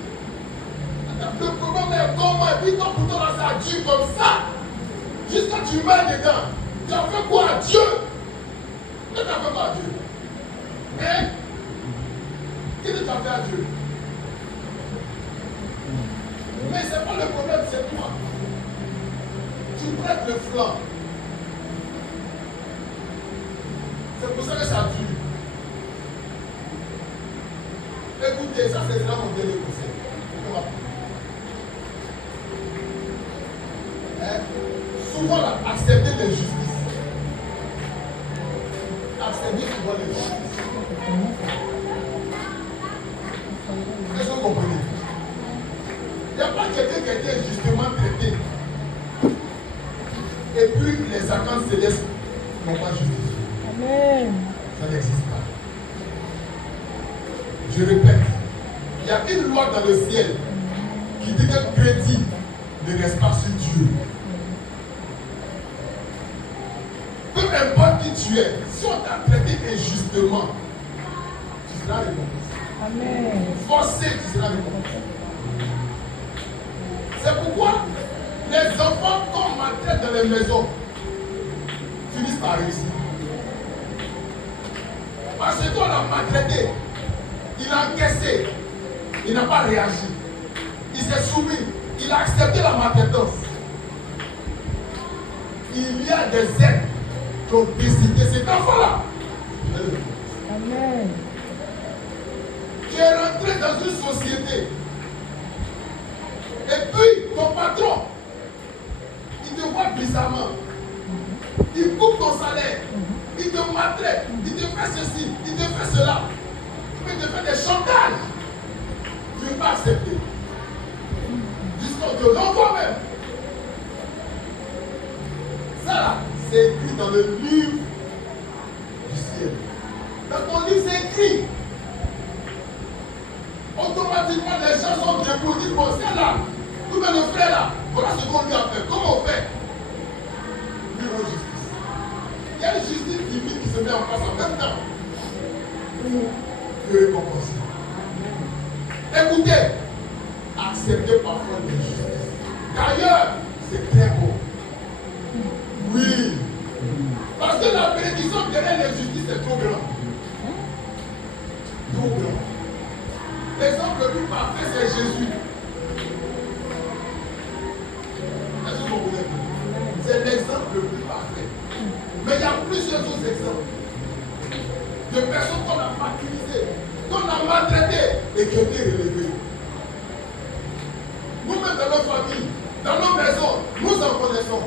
Le problème est comment? Et puis toi, pourtant, là, ça dure comme ça. Jusqu'à tu meurs dedans. Tu as fait quoi à Dieu? Tu as fait quoi à Dieu? Hein? Qu'est-ce que tu as fait à Dieu? Mais ce n'est pas le problème, c'est toi. Tu prêtes le flanc. C'est pour ça que ça dure. Écoutez, ça c'est vraiment mon dernier conseil. Souvent, là, accepter l'injustice. Accepter souvent l'injustice. Est-ce que vous comprenez? a pas quelqu'un qui a été injustement traité. Et puis les archanges célestes n'ont pas justifié. Amen. Ça n'existe pas. Je répète, il y a une loi dans le ciel qui dit que crédit ne reste pas sur Dieu. Peu importe qui tu es, si on t'a traité injustement, tu seras récompensé. Amen. Forcé, tu seras récompensé. C'est pourquoi les enfants qu'on maltraite dans les maisons finissent par réussir. Parce qu'on l'a maltraité, il a encaissé, il n'a pas réagi, il s'est soumis, il a accepté la maltraitance. Il y a des aides qui ont décidé cet enfant-là. Amen. Tu es rentré dans une société. Et puis, ton patron, il te voit bizarrement. Il coupe ton salaire. Il te maltraite. Il te fait ceci. Il te fait cela. Il te fait des chantages. Tu ne veux pas accepter. Jusqu'à ce que l'envoie même. Ça là, c'est écrit dans le livre du ciel. Dans ton livre, c'est écrit. Automatiquement, les gens sont debout. Ils disent, bon, c'est là. Tout le frère là, voilà ce qu'on lui a fait. Comment on fait? Lui, on justice. Il y a une justice divine qui se met en place en même temps pour le récompenser. Écoutez, acceptez parfois l'injustice. D'ailleurs, c'est très beau. Oui. Parce que la bénédiction derrière l'injustice est trop grande. Trop grande. L'exemple le plus parfait, c'est Jésus. Est-ce que vous comprenez? C'est l'exemple le plus parfait. Mais il y a plusieurs autres exemples de personnes qu'on a martyrisées, qu'on a maltraitées et qui ont été relevées. Nous-mêmes dans nos familles, dans nos maisons, nous en connaissons.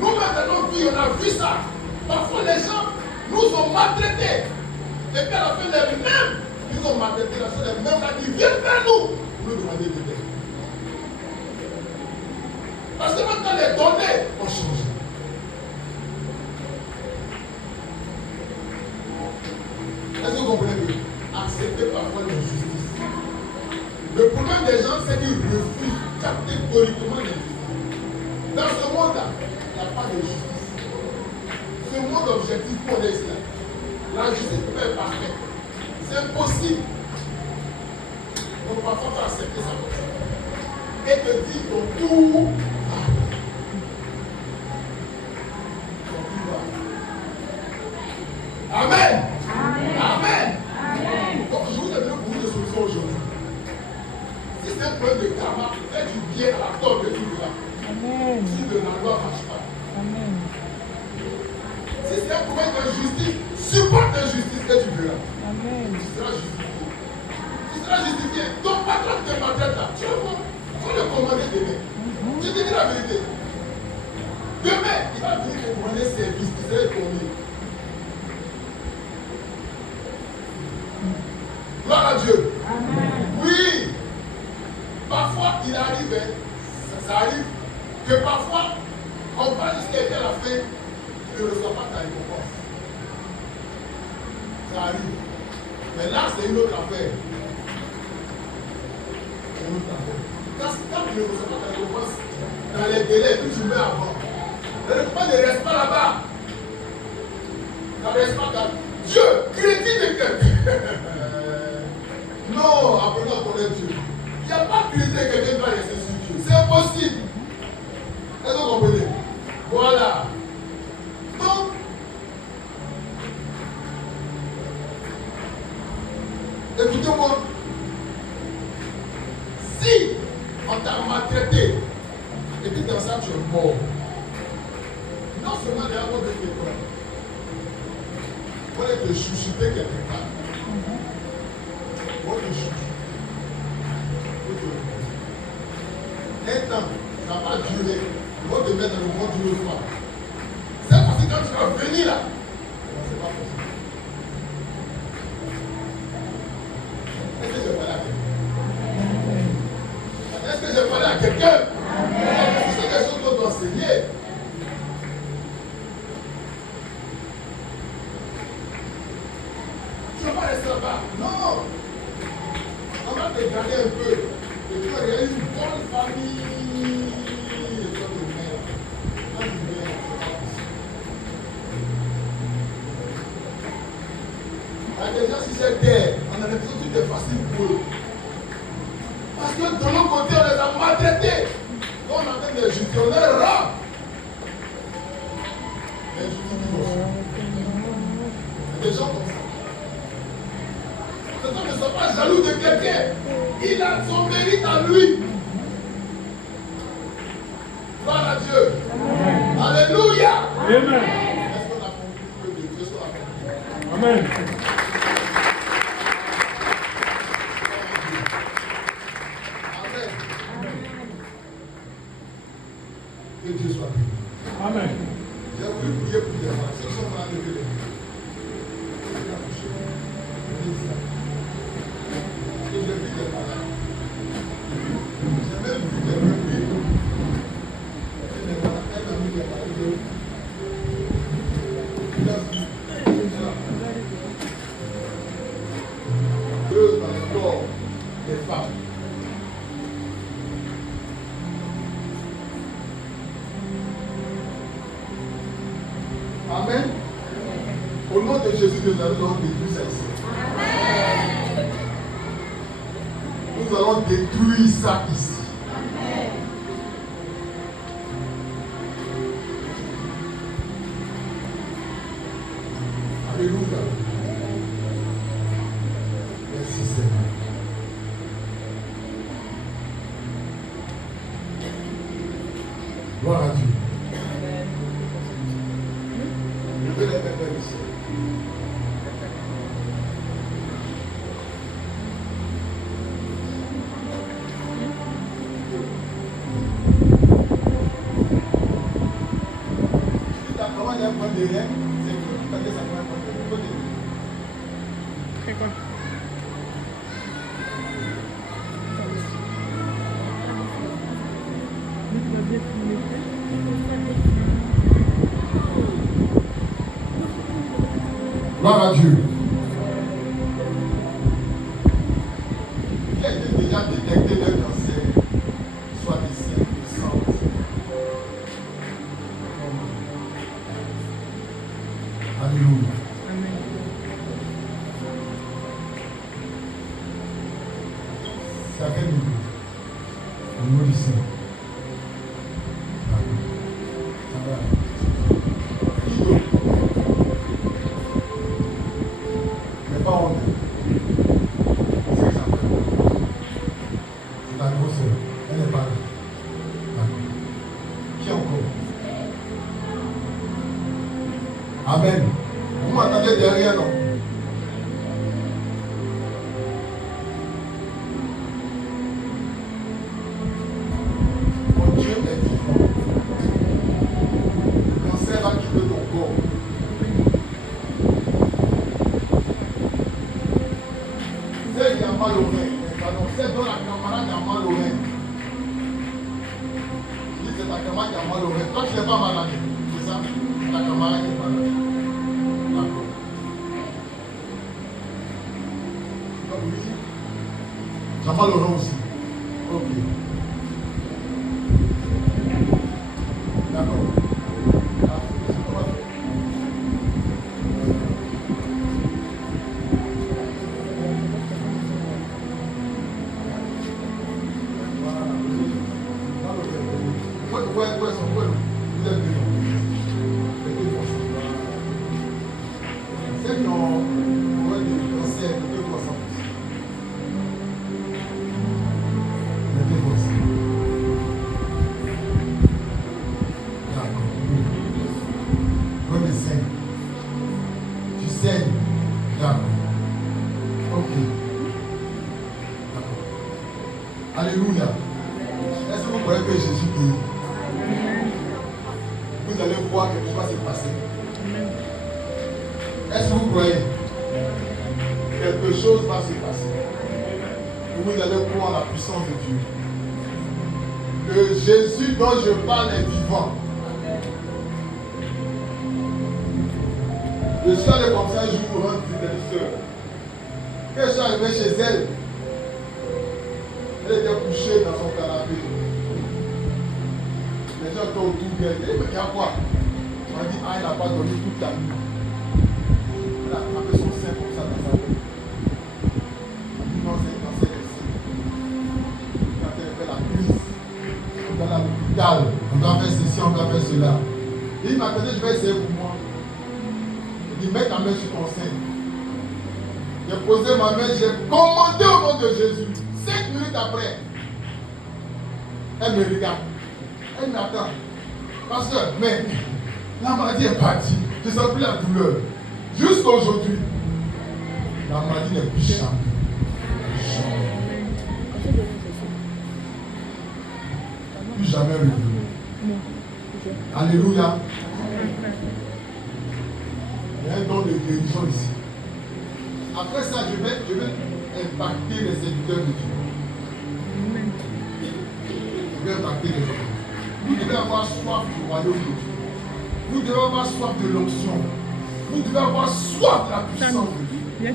Nous-mêmes dans nos vies, on a vu ça. Parfois les gens nous ont maltraités. Et puis à la fin, les mêmes qui nous ont maltraités, les mêmes qui viennent vers nous pour nous demander de l'aide. Parce que maintenant les données ont changé. Est-ce que vous comprenez mieux? Accepter parfois l'injustice. Le problème des gens, c'est qu'ils refusent catégoriquement l'injustice. Dans ce monde-là, il n'y a pas de justice. Ce monde objectif pour les Islam, la justice peut être parfaite. C'est impossible. Donc parfois, il faut accepter ça comme ça. Et te dire ton tout. Amen. Amen. Amen. Amen. Donc je vous ai donné beaucoup de solutions aujourd'hui. Si c'est un problème de karma, fais du bien à la tort de tout là. Amen. Si le la loi ne marche pas. Amen. Si c'est un problème d'injustice, supporte l'injustice et tu verras. Amen. Tu seras justifié. Tu seras justifié. Ton patron te maltraite là. Tu vas voir. Il faut le commander demain. Je te dis la vérité. Demain, il va venir te demander service. Tu seras étonné. Gloire à Dieu. Amen. Oui. Parfois, il arrive, ça arrive, que parfois, on va jusqu'à la fin, tu ne reçois pas ta récompense. Ça arrive. Mais là, c'est une autre affaire. C'est une autre affaire. Quand tu ne reçois pas ta récompense, dans les délais, tu mets avant. La récompense ne reste pas là-bas. Ça ne reste pas là. Dieu, crédit de quelqu'un. Non, apprenons à connaître Dieu. Il n'y a pas de crédit de quelqu'un qui va rester sur Dieu. C'est impossible. Est-ce que vous comprenez? Voilà. Donc, écoutez-moi. Si on t'a maltraité, et puis dans ça tu es mort, non seulement il y a un autre école, on va te chuchoter quelque part. On te chuchote. Un temps, ça va pas durer. On va te mettre dans le monde d'une autre fois. C'est parce que quand tu vas venir là, c'est pas possible. Est-ce que je vais la quelqu'un. C'est quelque chose qu'on doit enseigner. Tu ne vas pas rester là-bas. Non. On va te garder un peu. Et tu vas regarder une bonne famille. Et toi, tu mets. Là, tu mets. Il y a des gens, si c'est terre, on a l'impression que tout est facile pour eux. Parce que de l'autre côté, on les a maltraités. On a même des gestionnaires rares. Les gestionnaires aussi. Il y a des gens comme ça. Cet homme ne soit pas jaloux de quelqu'un. Il a son mérite à lui. Gloire à Dieu. Amen. Alléluia. Amen. Est-ce qu'on a compris le Dieu sur la famille? Amen. Que Dieu soit béni. Amen. J'ai voulu prier pour les gens. Ceux qui sont malades, levez les mains. Et j'ai vu des malades. J'ai même vu des bébés. Et les malades, elle a mis des malades. Dieu dans le corps des femmes. Amen. Au nom de Jésus, nous allons détruire ça ici. Amen. Nous allons détruire ça ici. Amen. Alléluia. Merci Seigneur. Gloire à Dieu. Je vais les mettre ici. Si ta maman a un point de rien, c'est que tu t'as dit ça pour un point de rien. C'est quoi? Gloire à Dieu. Qui a été déjà détecté d'un cancer, soit des seins, des sang. Alléluia. C'est à quel niveau? Au niveau du sein. Ça va. Qui d'autre? Mais pas honte. C'est ça. C'est la grosse. Elle n'est pas là. D'accord. Qui encore? Amen. Vous m'entendez derrière, non? Mon Dieu est vivant. Le cancer va quitter ton corps. C'est qui a mal au rein. Pardon, c'est dans la camarade qui a mal au rein. Je dis c'est ta camarade qui a mal au rein. Toi, tu n'es pas malade. C'est ça? Ta camarade qui est malade. D'accord. Oui. Tu as mal au rein aussi. Ok. D'accord. Alléluia. Est-ce que vous croyez que Jésus guérit? Vous allez voir quelque chose va se passer. Est-ce que vous croyez? Quelque chose va se passer. Et vous allez croire la puissance de Dieu. Le Jésus dont je parle est vivant. Je suis allé comme ça un jour rendre visite à une soeur. Quand je suis arrivé chez elle, elle était couchée dans son canapé. Les gens étaient autour d'elle. Elle dit, mais il y a quoi? Elle m'a dit, ah, elle n'a pas dormi toute la nuit. Elle a attrapé son sein comme ça dans sa main. Elle a dit, non, c'est un cancer du sein. Quand elle fait la crise, on va à l'hôpital, on doit faire ceci, on doit faire cela. Il m'a dit, je vais essayer pour moi. Il dit, mets ta main sur ton sein. J'ai posé ma main, j'ai commandé au nom de Jésus. 5 minutes après, elle me regarde. Elle m'attend. Pasteur, mais la maladie est partie. Je ne sens plus la douleur. Jusqu'à aujourd'hui, la maladie n'est plus jamais. Plus jamais revenue. Alléluia. Il y a un don de guérison ici. Après ça, je vais impacter les serviteurs de Dieu. Je vais impacter les autres. Vous devez avoir soif du royaume de Dieu. Vous devez avoir soif de l'onction. Vous devez avoir soif de la puissance de Dieu.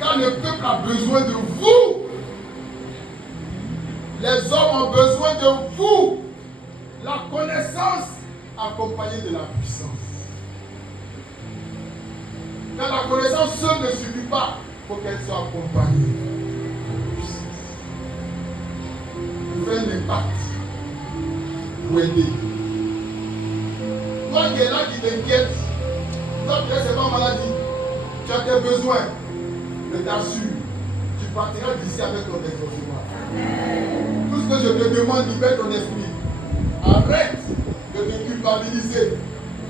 Car le peuple a besoin de vous. Les hommes ont besoin de vous. La connaissance accompagnée de la puissance. Car la connaissance seule ne suffit pas. Il faut qu'elle soit accompagnée de puissance. Vous faites un impact pour aider. Toi qui es là, qui t'inquiète, toi qui es pas maladie, tu as tes besoins, je t'assure, tu partiras d'ici avec ton exaucement. Tout ce que je te demande, libère ton esprit. Arrête de te culpabiliser.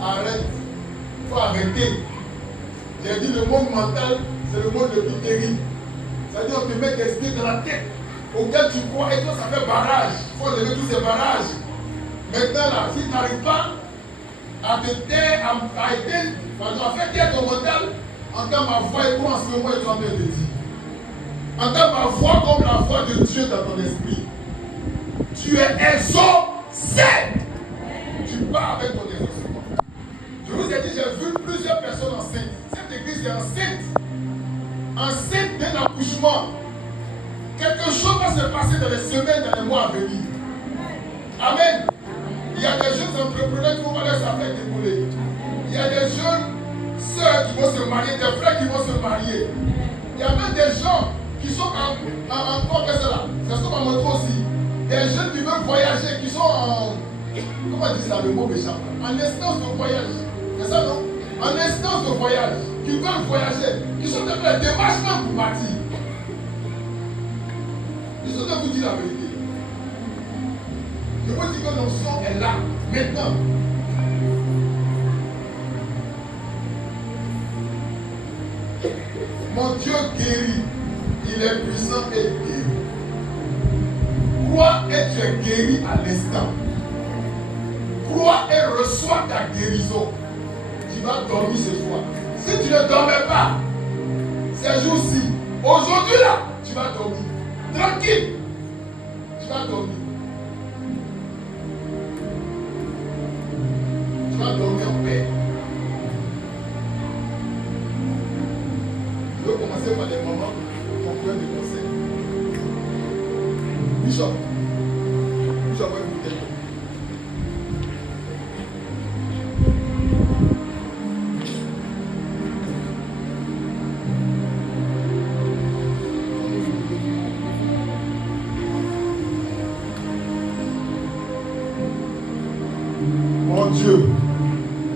Arrête. Il faut arrêter. J'ai dit le monde mental, c'est le monde le plus terrible. C'est-à-dire on te met des idées dans la tête auquel tu crois et toi ça fait barrage. Il faut lever tous ces barrages. Maintenant là, si tu n'arrives pas à te taire, à faire taire ton mental, entends ma voix et toi en ce moment et tu es en train de dire. Entends ma voix comme la voix de Dieu dans ton esprit. Tu es exaucé. Tu pars avec ton exaucement. Je vous ai dit, j'ai vu plusieurs personnes enceintes. Cette église est enceinte. Enceinte d'un accouchement. Quelque chose va se passer dans les semaines, dans les mois à venir. Amen. Il y a des jeunes entrepreneurs qui vont voir leurs affaires décoller. Il y a des jeunes sœurs qui vont se marier, des frères qui vont se marier. Il y a même des gens qui sont en ça se trouve à montrer aussi. Des jeunes qui veulent voyager, qui sont en. Comment dire ça, le mot m'échappe. En instance de voyage. C'est ça, non? En instance de voyage. Qui veulent voyager. Qui sont en train de démarches même pour partir. Je suis en train de vous dire la vérité. Je vous dis que l'onction est là, maintenant. Mon Dieu guérit. Il est puissant et guéri. Crois et tu es guéri à l'instant. Crois et reçois ta guérison. Tu vas dormir ce soir. Si tu ne dormais pas, ces jours-ci, aujourd'hui là, tu vas dormir. Tranquille. Tu vas dormir. Tu vas dormir en paix. Je vais commencer par les moments qui ont besoin de conseils. Bishop, va vous dire. Mon Dieu,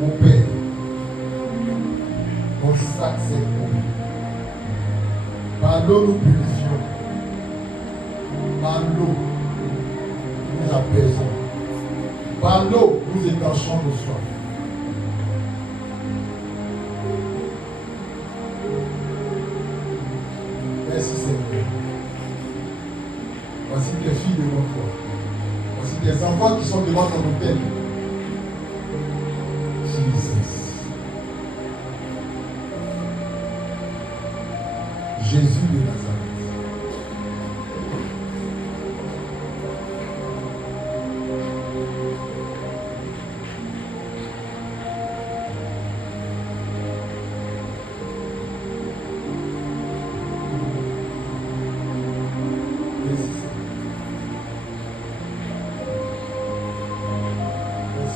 mon Père, ton sac c'est bon. Par l'eau nous purifions. Par l'eau, nous apaisons. Par l'eau, nous étanchons nos soifs. Merci Seigneur. Voici tes filles devant toi. Voici tes enfants qui sont devant ton hôtel. Jésus de Nazareth.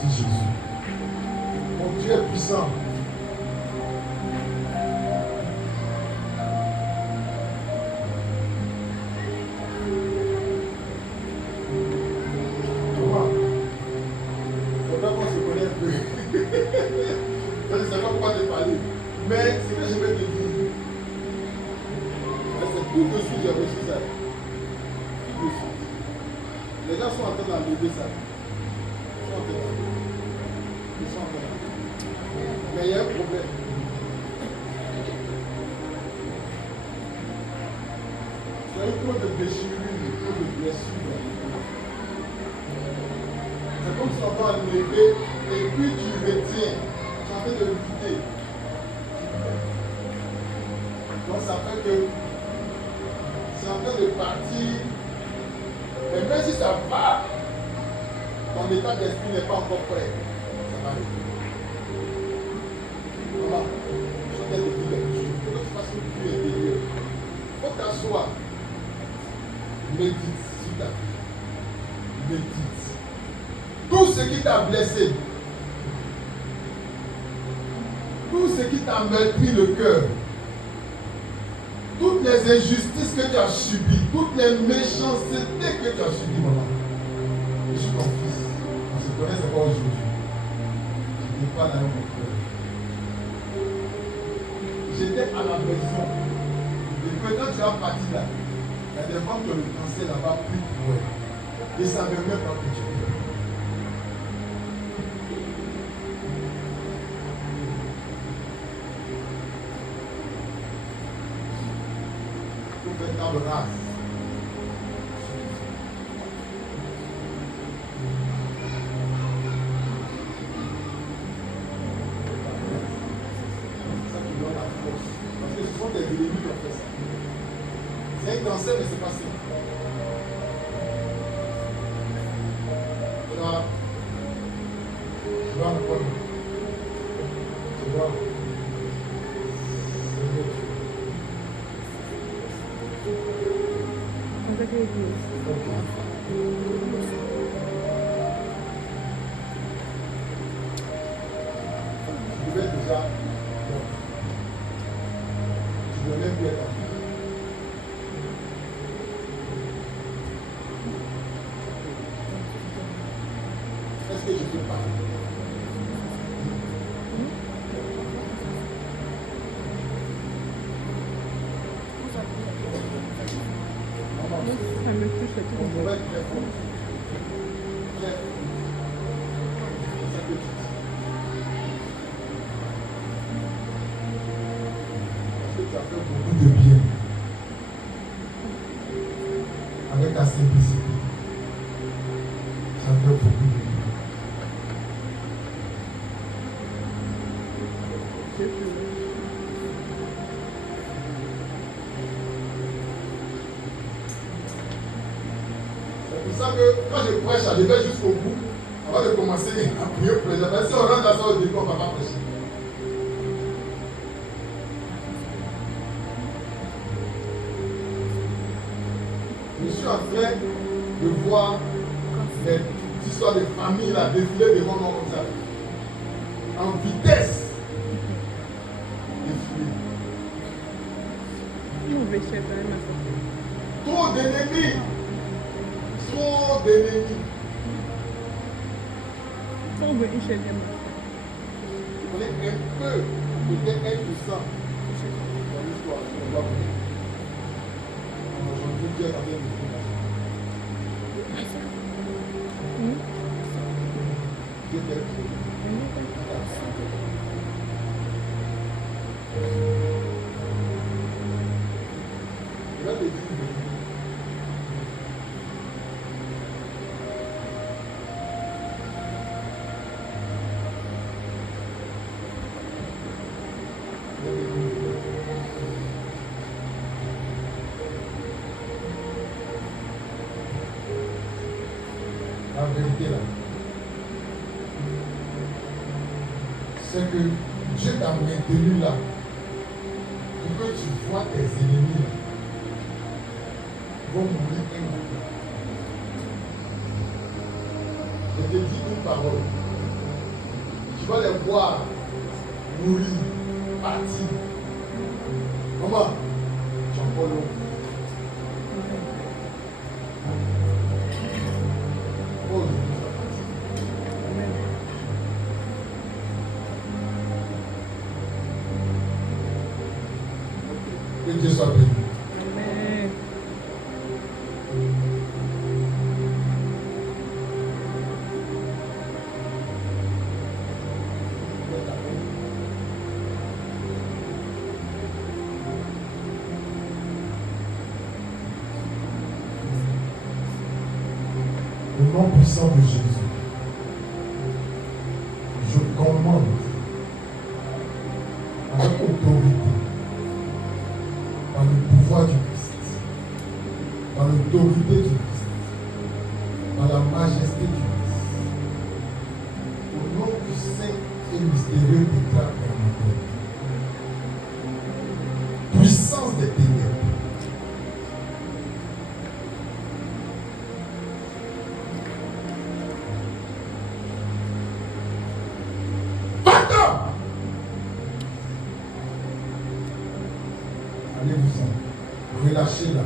Merci Jésus. Mon Dieu est puissant. Thomas, c'est vrai qu'on se connaît un peu. Je ne sais pas pourquoi te parler. Mais ce que je vais te dire, c'est tout de suite j'ai reçu ça. Tout de suite. Les gens sont en train d'enlever ça. Ils sont en train d'enlever. Mais il y a un problème. Tu as eu trop de déchirures, trop de blessures. C'est comme si on t'a enlevé et puis tu retiens. Tu es en train de lutter. Donc ça fait que c'est en train de partir. Mais même si ça part, ton état d'esprit n'est pas encore prêt. Ça va arriver. Voilà. Je suis en train de dire quelque chose. De toute façon, Dieu est derrière. Il faut t'asseoir. Médite sur ta vie. Médite. Tout ce qui t'a blessé, tout ce qui t'a meurtri le cœur, toutes les injustices que tu as subies, toutes les méchancetés que tu as subies, maman. Je suis ton fils. On se connaît, c'est pas aujourd'hui. Je n'ai pas dans mon cœur. J'étais à la maison. Et quand tu as parti là, il y a des femmes qui ont le cancer là-bas plus pour elles. Ils ne savaient même pas que tu es. Dans le race. Ça qui donne la force. Parce que ce sont des ennemis qui ont fait ça. C'est un cancer, mais c'est pas ça. Tu dois le prendre. Tu dois. Je vais déjà. Je vais même bien être. Est-ce que je peux parler? Ça me touche On trop. pourrait être très fort. Très fort. C'est ça que tu dis. Parce que tu as fait beaucoup de bien. Avec ta simplicité. Tu as fait beaucoup de bien. C'est tout. C'est pour ça que quand je prêche, je vais jusqu'au bout. Avant de commencer à prier pour les gens. Si on rentre dans ça au début, on ne va pas prêcher. Je suis en train de voir les histoires de famille là défiler devant moi comme ça. En vitesse. Défiler. Io invece avrei messo Trop d'ennemis. Trop d'ennemis. solo in scegliere. On est un peu, peut-être 1% dans l'histoire. Je ne vois pas. Aujourd'hui, Dieu a bien dit. Dieu t'aime. Je vais te dire. La vérité là, c'est que Dieu t'a maintenu là pour que tu vois tes ennemis là vont mourir un coup. Je te dis une parole. Tu vas les voir mourir, partir. Maman, tu es encore long. Oh, que Dieu soit béni. Amen. Au nom puissant de Jésus, je commande avec autorité, par le pouvoir du Christ, par l'autorité du Christ, par la majesté du Christ, au nom du saint et mystérieux déclare puissance des ténèbres. Allez-vous-en. Relâchez-la.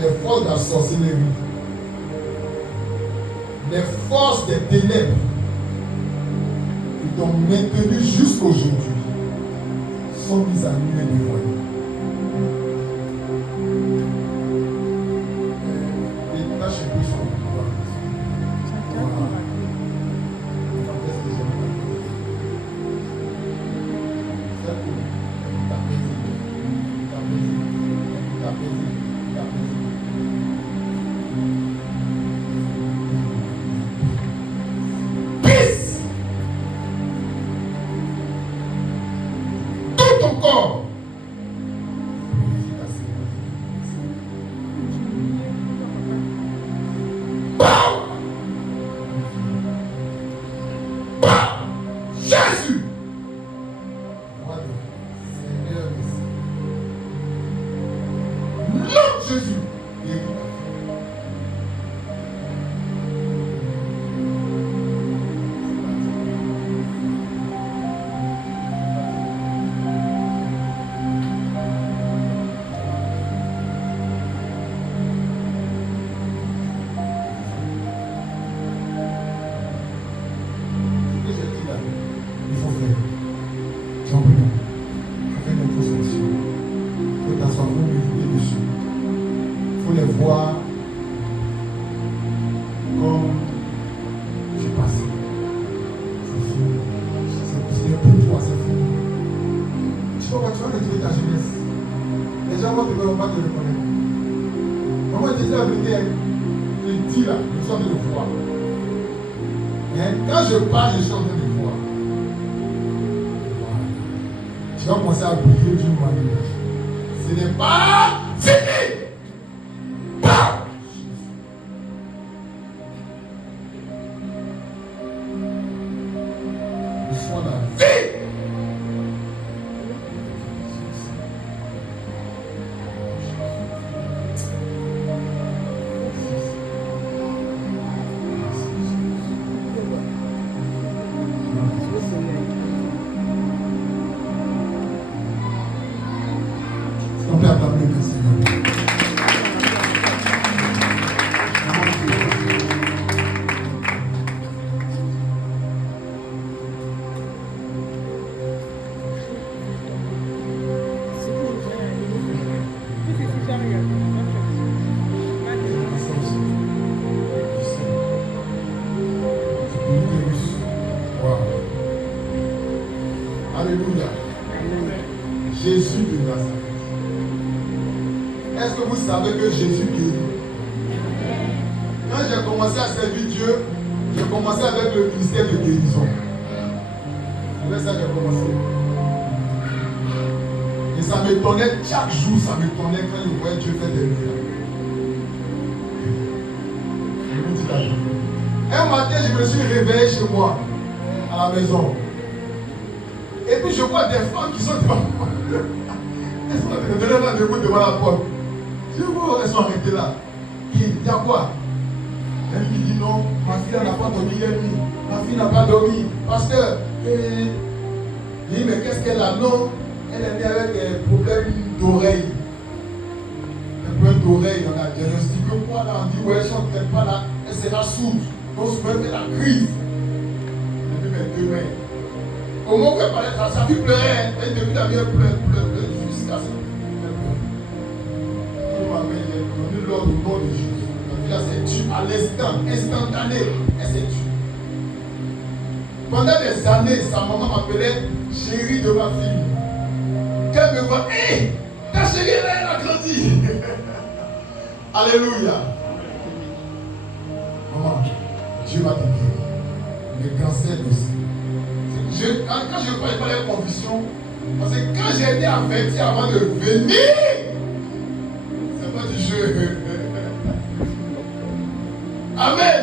Les forces de la sorcellerie, les forces des ténèbres qui t'ont maintenu jusqu'aujourd'hui sont mises à nu et dévoilées. Détache un peu son pouvoir. Quand je parle, je suis en train de voir. Tu vas commencer à briller d'une manière. Ce n'est pas fini. Reçois la vie. Alléluia. Jésus de Nazareth. Est-ce que vous savez que Jésus guérit? Quand j'ai commencé à servir Dieu, j'ai commencé avec le ministère de guérison. C'est avec ça que j'ai commencé. Et ça m'étonnait chaque jour, ça m'étonnait quand je voyais Dieu faire des miracles. Je vous dis la vérité. Un matin, je me suis réveillé chez moi, à la maison. Et puis je vois des femmes qui sont devant moi. Elles sont debout devant la porte. Je vois, elles sont arrêtées là. Il y a quoi? Elle lui dit non, ma fille n'a pas dormi hier nuit. Ma fille n'a pas dormi. Pasteur, il dit mais qu'est-ce qu'elle a? Non, elle est née avec des problèmes d'oreille. Des problèmes d'oreille, on a diagnostiqué quoi là? On dit ouais, si on ne traite pas là, elle sera sourde. Donc souvent elle fait la crise. Et puis mes deux mains. Au moment où elle parlait, sa fille pleurait. Elle depuis la vie, elle pleure jusqu'à ça. Elle pleure. Il m'a donné l'ordre au nom de Jésus. La fille là s'est tue à l'instant, instantané. Elle s'est tue. Pendant des années, sa maman m'appelait chérie de ma fille. Quand elle me voit, hé, ta chérie là, elle a grandi. Alléluia. Maman, Dieu va te guérir. Le cancer aussi. Quand je parle pas de conviction, parce que quand j'ai été averti avant de venir, c'est pas du jeu. Amen.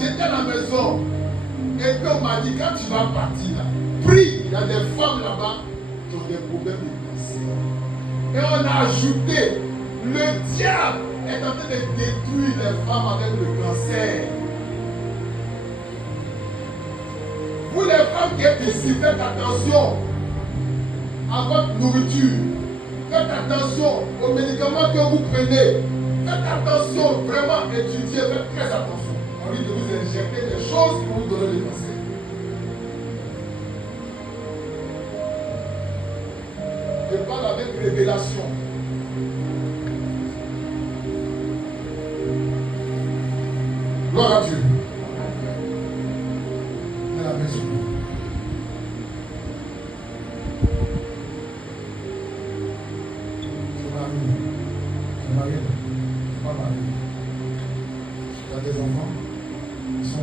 J'étais à la maison et puis on m'a dit quand tu vas partir là, prie, il y a des femmes là-bas qui ont des problèmes de cancer. Et on a ajouté, le diable est en train de détruire les femmes avec le cancer. Vous les femmes qui êtes ici, faites attention à votre nourriture. Faites attention aux médicaments que vous prenez. Faites attention, vraiment étudiez, faites très attention. On risque de vous injecter des choses qui vont vous donner le cancer. Je parle avec révélation. Gloire à Dieu. La maison. Je marie, pas marié. Tu as des enfants, ils sont où?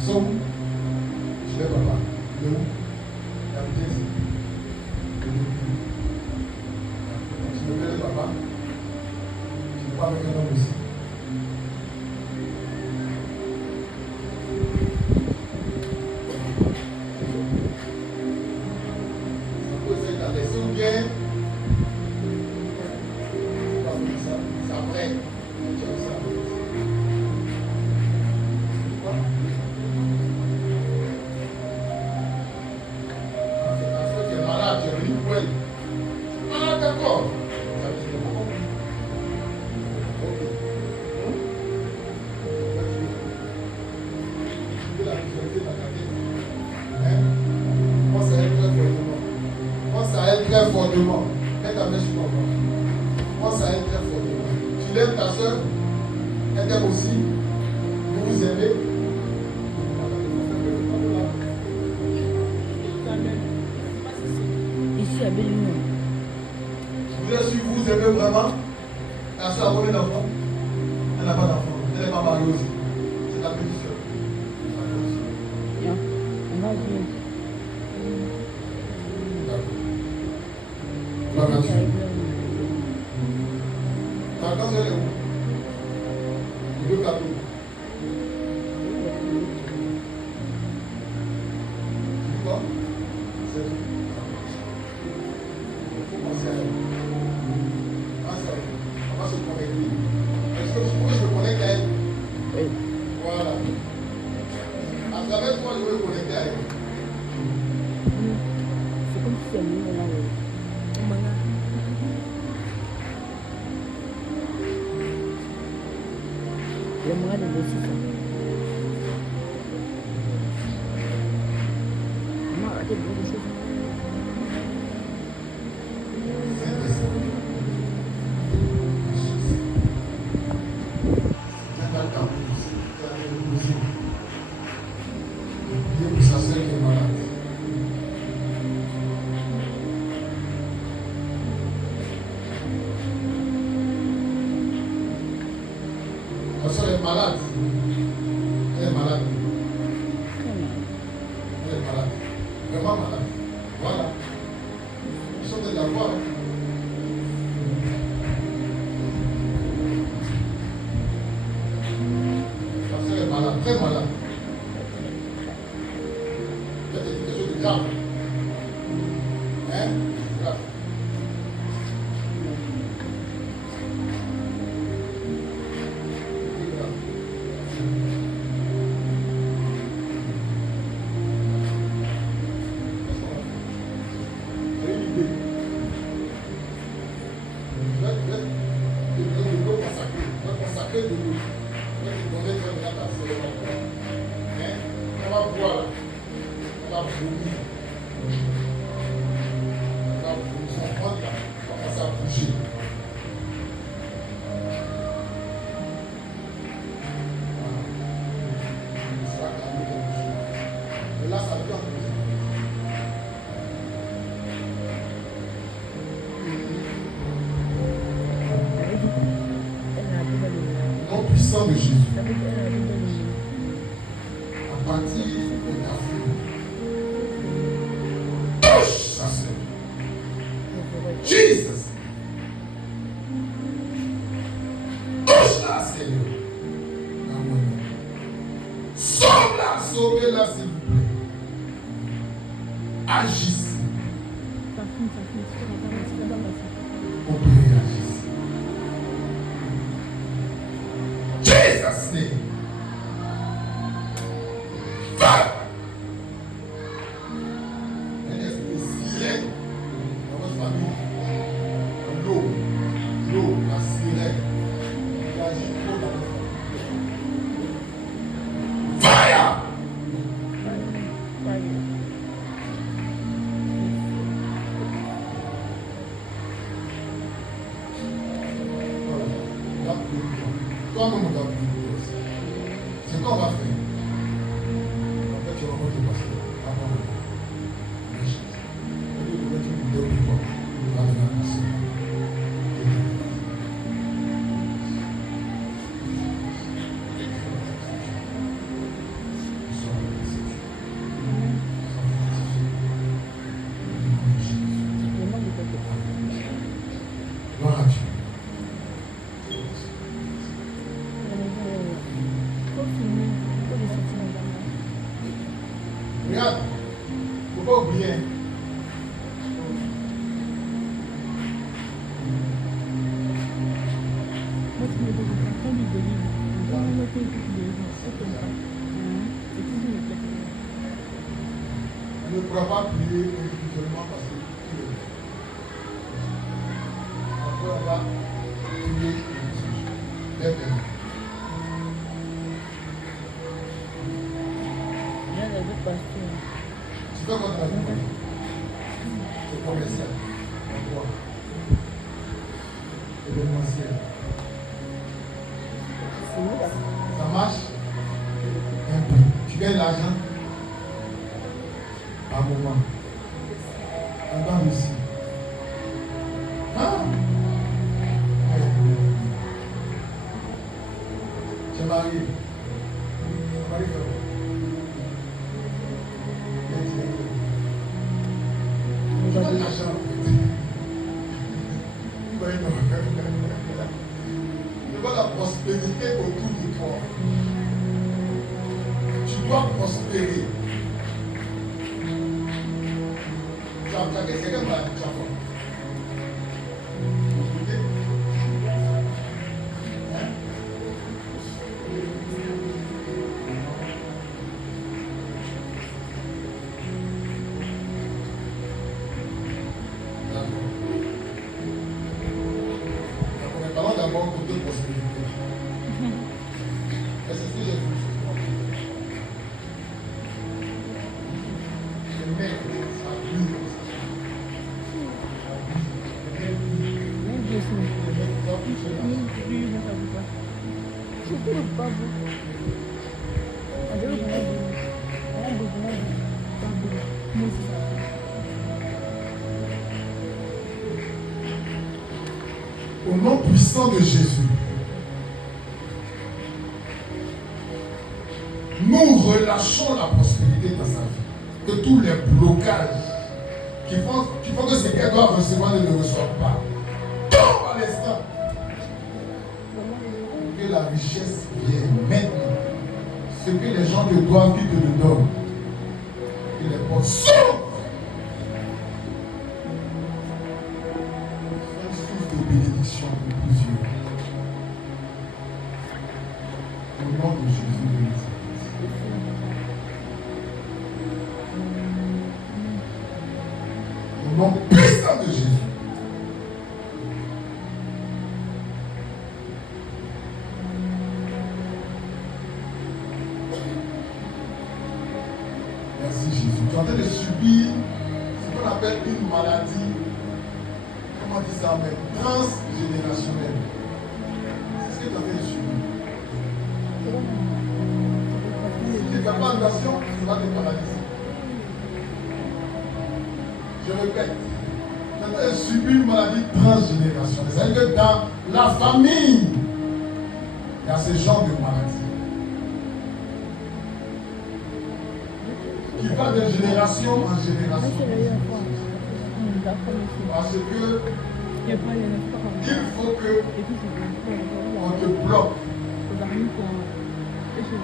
Ils sont où? Je vais papa. Il est où? Il a habité ici. Tu me connais papa? Tu parles avec un homme aussi. Mets ta main sur ton ventre. Pense à elle très fortement. Tu l'aimes ta soeur, elle t'aime aussi. Vous vous aimez. Ici à Bélinou. Vous êtes sûr, vous aimez vraiment. Ta soeur a combien d'enfants? Elle n'a pas d'enfants. Elle n'est pas mariée aussi. C'est ta petite soeur. Bien. On va bien. Gloire à Dieu. Ta grande soeur est où? Le cadeau. Tu vois? C'est tout. Il faut penser à elle. Pense à elle. On va se connecter. Est-ce que je me connecte à elle? Oui. Voilà. À travers toi, je vais me connecter à elle. C'est comme si c'est mieux là. Le mois de décision. Maman a arrêté de dire des choses. Priez pour sa soeur qui est malade. Ta soeur est malade. Elle est malade. Elle est malade. Vraiment malade. Voilà. Ils sont de la voix. Ta soeur est malade, très malade. Il y a quelque chose de grave. Hein? C'est grave. peu de l'eau. Je vais te donner très bien ta sœur. Hein? On va boire là. On va vomir. On va vomir. Son ventre là. On va commencer à bouger. Voilà. Ça va calmer quelque chose. Mais là, ça doit bouger. Nom puissant de Jésus. À partir de ta fille, touche sa sœur. Jesus. Touche-la, Seigneur. Sauve-la, sauvez-la, s'il vous plaît. Agissez. Opérez, agissez. Jesus' name. Fire. Un esprit sirène dans votre famille. L'eau, la sirène. Il agit trop dans votre famille. Fire. Voilà. Toi-même, on doit prier aussi. C'est quoi on va faire? En fait, tu rencontres le pasteur avant le chef. On dit que tu peux te voir. On va venir à passer. Gloire à Dieu. Regarde, il ne faut pas oublier. On ne pourra pas prier individuellement parce que tu le fais. Après, on va prier dès demain. Tu fais quoi dans la vie? C'est commercial. Droit. Événementiel. Ça marche? Un peu. Tu gagnes l'argent? À un moment. Un temps ici. Ah! Tu es marié. Tu es marié fait quoi? Tu as de l'argent. Tu vois la prospérité autour de toi. Tu dois prospérer. Tu as quelqu'un qui m'a dit ça. Parlons d'abord côté prospérité. Et c'est ce que j'ai vu ce soir. Le mec, ça brille comme ça. Le mec doit toucher là. Au nom puissant de Jésus, nous relâchons la prospérité dans sa vie. Que tous les blocages qui font que ce qu'elle doit recevoir ne le reçoivent pas. Tombe à l'instant. Que la richesse vienne maintenant. Ce que les gens te doivent, qu'ils te le donnent. Que les portes s'ouvrent. Un souffle de bénédiction pour plusieurs. Au nom de Jésus de Nazareth. Au nom puissant de Jésus. subir ce qu'on appelle une maladie, comment on dit ça, mais transgénérationnelle. C'est ce que tu as fait subir. Si tu ne fais pas attention, tu vas te paralyser. Je répète, quand tu subis une maladie transgénérationnelle, c'est-à-dire que dans la famille, il y a ce genre de maladie qui va de génération en génération. Parce que il faut que on te bloque. Il faut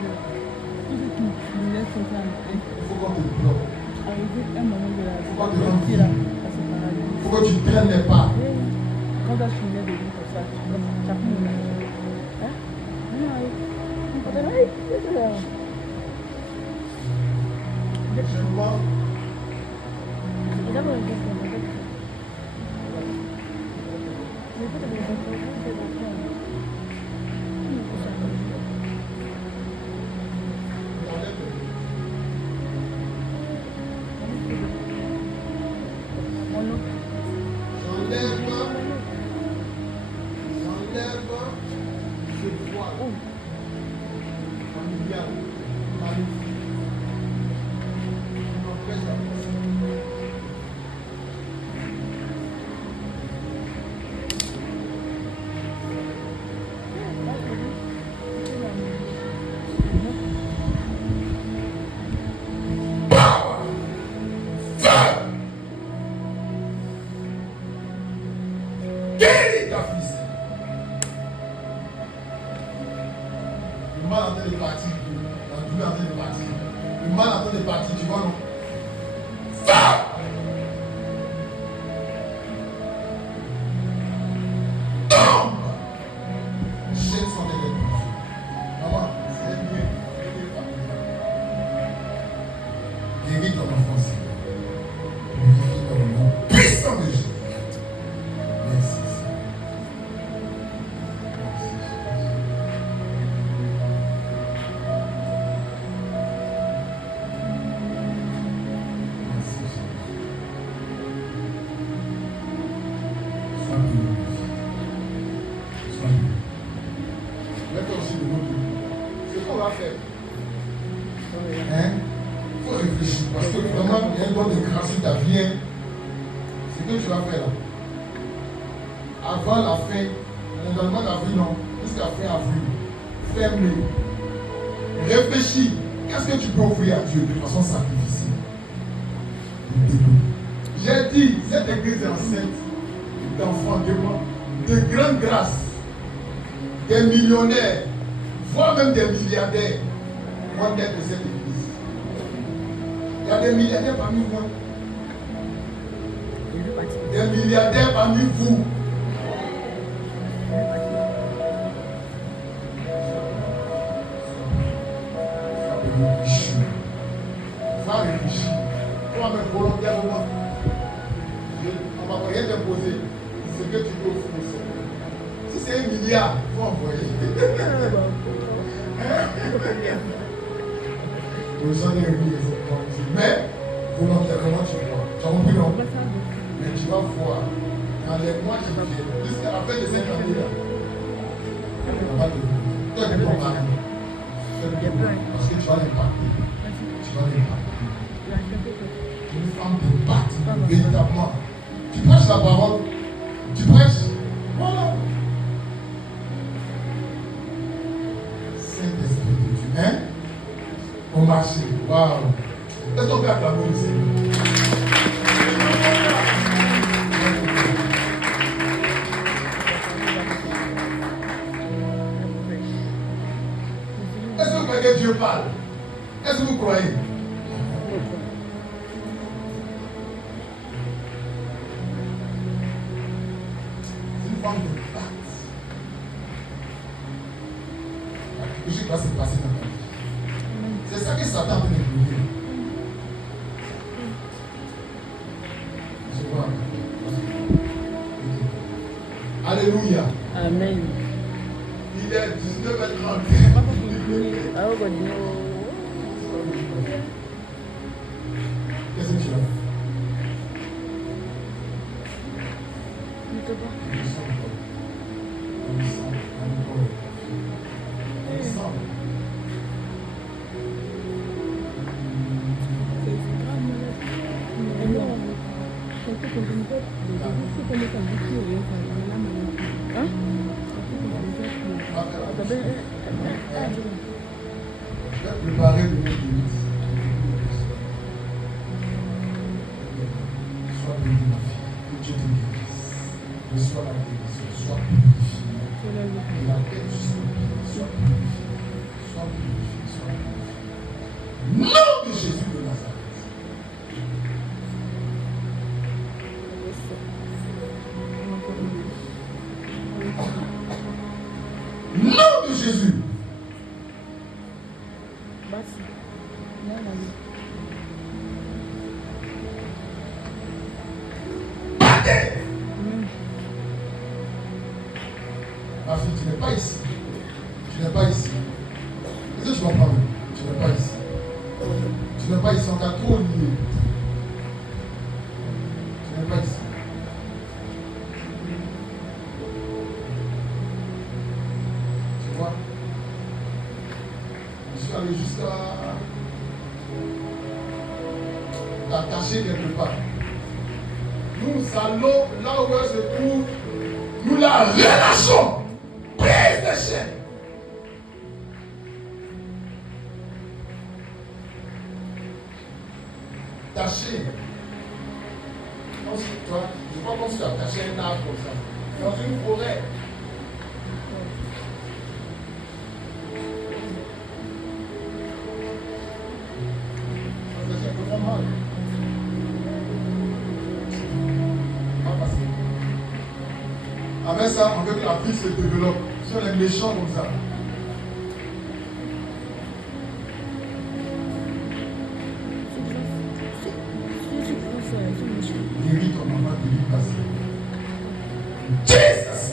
qu'on te bloque. Il faut qu'on te rende fou. Il faut que tu traînes les pas. Quand tu as fini de vivre comme ça, tu as fini. Actuellement, j'enlève ce voile familial, magnifique. Je m'empêche la personne. Guéris ta fille. Le mal en train de partir. La douleur en train de partir. Le mal en train de partir, tu vois, non? Va! Tombe! Jette son électricité. Maman, c'est un bien. Guéris ton enfant, Seigneur. Glorifie ton nom puissant de Jésus. Merci, Seigneur. Merci, Jésus. Merci, Jésus. Sois béni. Sois béni. Mets-toi aussi de l'autre. C'est ce qu'on va faire. Hein? Il faut réfléchir parce que vraiment, il y a un don de grâce sur ta vie. Hein? C'est ce que tu vas faire là. Avant la fin, normalement la vie non, jusqu'à fin avril, ferme-le. Réfléchis. Qu'est-ce que tu peux offrir à Dieu de façon sacrificielle? J'ai dit, cette église est enceinte d'enfants de grande grâce, des millionnaires, voire même des milliardaires vont être de cette église. Il y a des milliardaires parmi vous. Des milliardaires parmi vous. Va réfléchir. Toi-même volontairement. On ne va rien t'imposer. C'est que tu peux offrir au Seigneur. Si c'est 1 milliard, il faut envoyer. J'en ai oublié. Mais volontairement, tu vois. Tu as compris, non? Mais tu vas voir. Dans les mois qui viennent, jusqu'à la fin de cette année-là, toi, tu peux parler. Parce que tu vas l'impacter. Tu vas l'impacter. Une femme d'impact, véritablement. Tu prêches la parole, tu prêches. Voilà. Saint-Esprit de Dieu. Hein? Au marché. Waouh. Est-ce qu'on peut acclamer le Seigneur? Est-ce que vous croyez que Dieu parle? Est-ce que vous croyez? C'est une forme de pacte. Je sais pas ce qui s'est passé dans ta vie. C'est ça que Satan peut nous dire. Je vois. Alléluia. Amen. Il est 19h30. Oh, God, no. Qu'est-ce que tu as? Je ne sais pas. C'est grave malade. Et non, quand tu continues pas, tu connais ta boutique, il y a la maladie. Hein? Je vais préparer le mot de limite. Sois béni, ma fille. Que Dieu te guérisse. Reçois la guérison. Sois purifié. Et la tête jusqu'au pied. Sois purifié. Sois purifié. Sois purifié. Nom de Jésus de Nazareth. Nom de Jésus. Partez. Ma fille, tu n'es pas ici. Tu n'es pas ici. Est-ce que tu comprends? Tu n'es pas ici. Tu n'es pas ici. On t'a trop lié. Tu n'es pas ici. Tu vois? Je suis allé jusqu'à t'attacher quelque part. Nous allons là où elle se trouve. Nous la relâchons. Brise les chaînes. Taché. Toi, je crois qu'on s'est attaché un arbre comme ça. Dans une forêt. Ça fait un peu mal. Pas passer. Avec ça, on veut que la vie se développe. Si on est méchant comme ça. Guéris ton maman, guéris ta soeur. Jesus!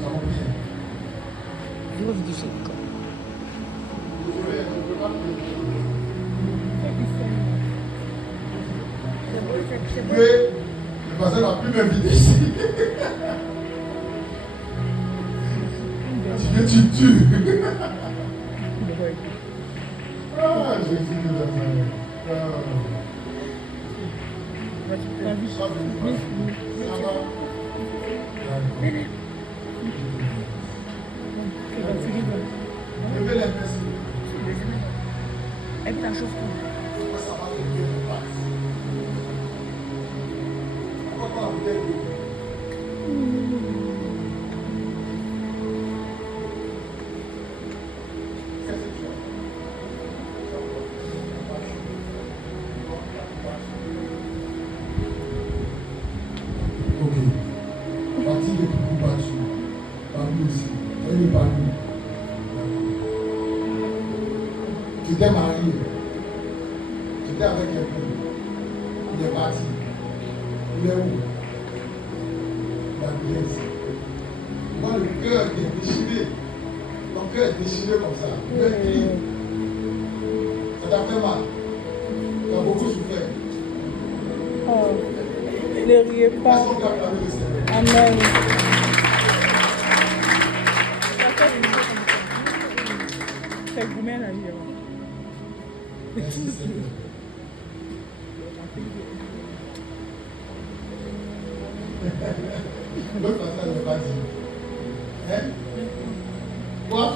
Ça va bien. Tu es le passé va plus m'inviter ici. Tu tues. Ah, Jésus de Nazareth. Ça va. Levez les mains. Et puis la chose Pourquoi ça va te faire une passe? Pourquoi la bouteille d'eau? Qu'est-ce que tu as? Ok. Partie de tout battu. Parmi aussi. Tu es parmi. Tu t'es marié. Tu étais avec quelqu'un. Il est parti. Il est où? Il a bien ici. Moi, le cœur est déchiré. Ton cœur est déchiré comme ça. Tu es clean. Ça t'a fait mal. Tu as beaucoup souffert. Oh, ne riez pas. Est-ce qu'on peut acclamer le Seigneur? Amen. C'est gourmet la vie. Merci Seigneur. L'autre personne ne va pas dire. Hein? Quoi?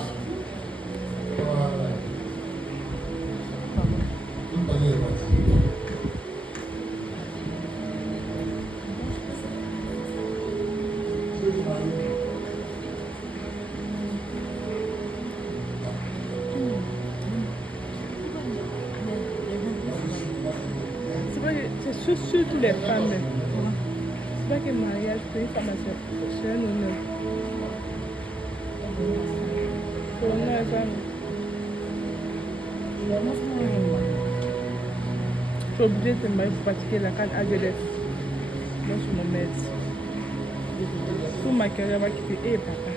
Voilà. L'autre personne ne va pas dire. Tu veux te marier? C'est vrai que c'est surtout les femmes. C'est pas que le mariage, pour une femme, c'est un honneur. C'est un honneur, femme. Je suis obligée de me marier pour pratiquer la canne AGDF. Moi, je suis mon maître. Pour ma carrière, va quitter. Eh, papa.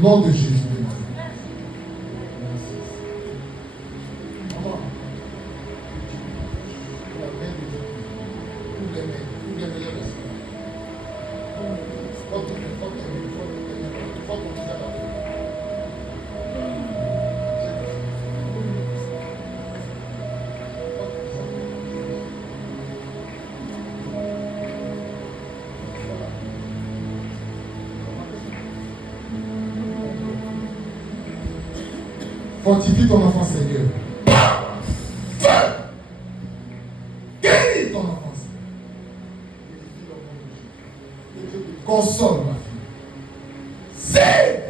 nom de Jésus de Nazareth. Maman, la main de Dieu, toutes les mains, les restes. Faut qu'on dise à la fin. Fortifie ton enfant, Seigneur. Guéris ton enfant, Seigneur. Console ma fille. C'est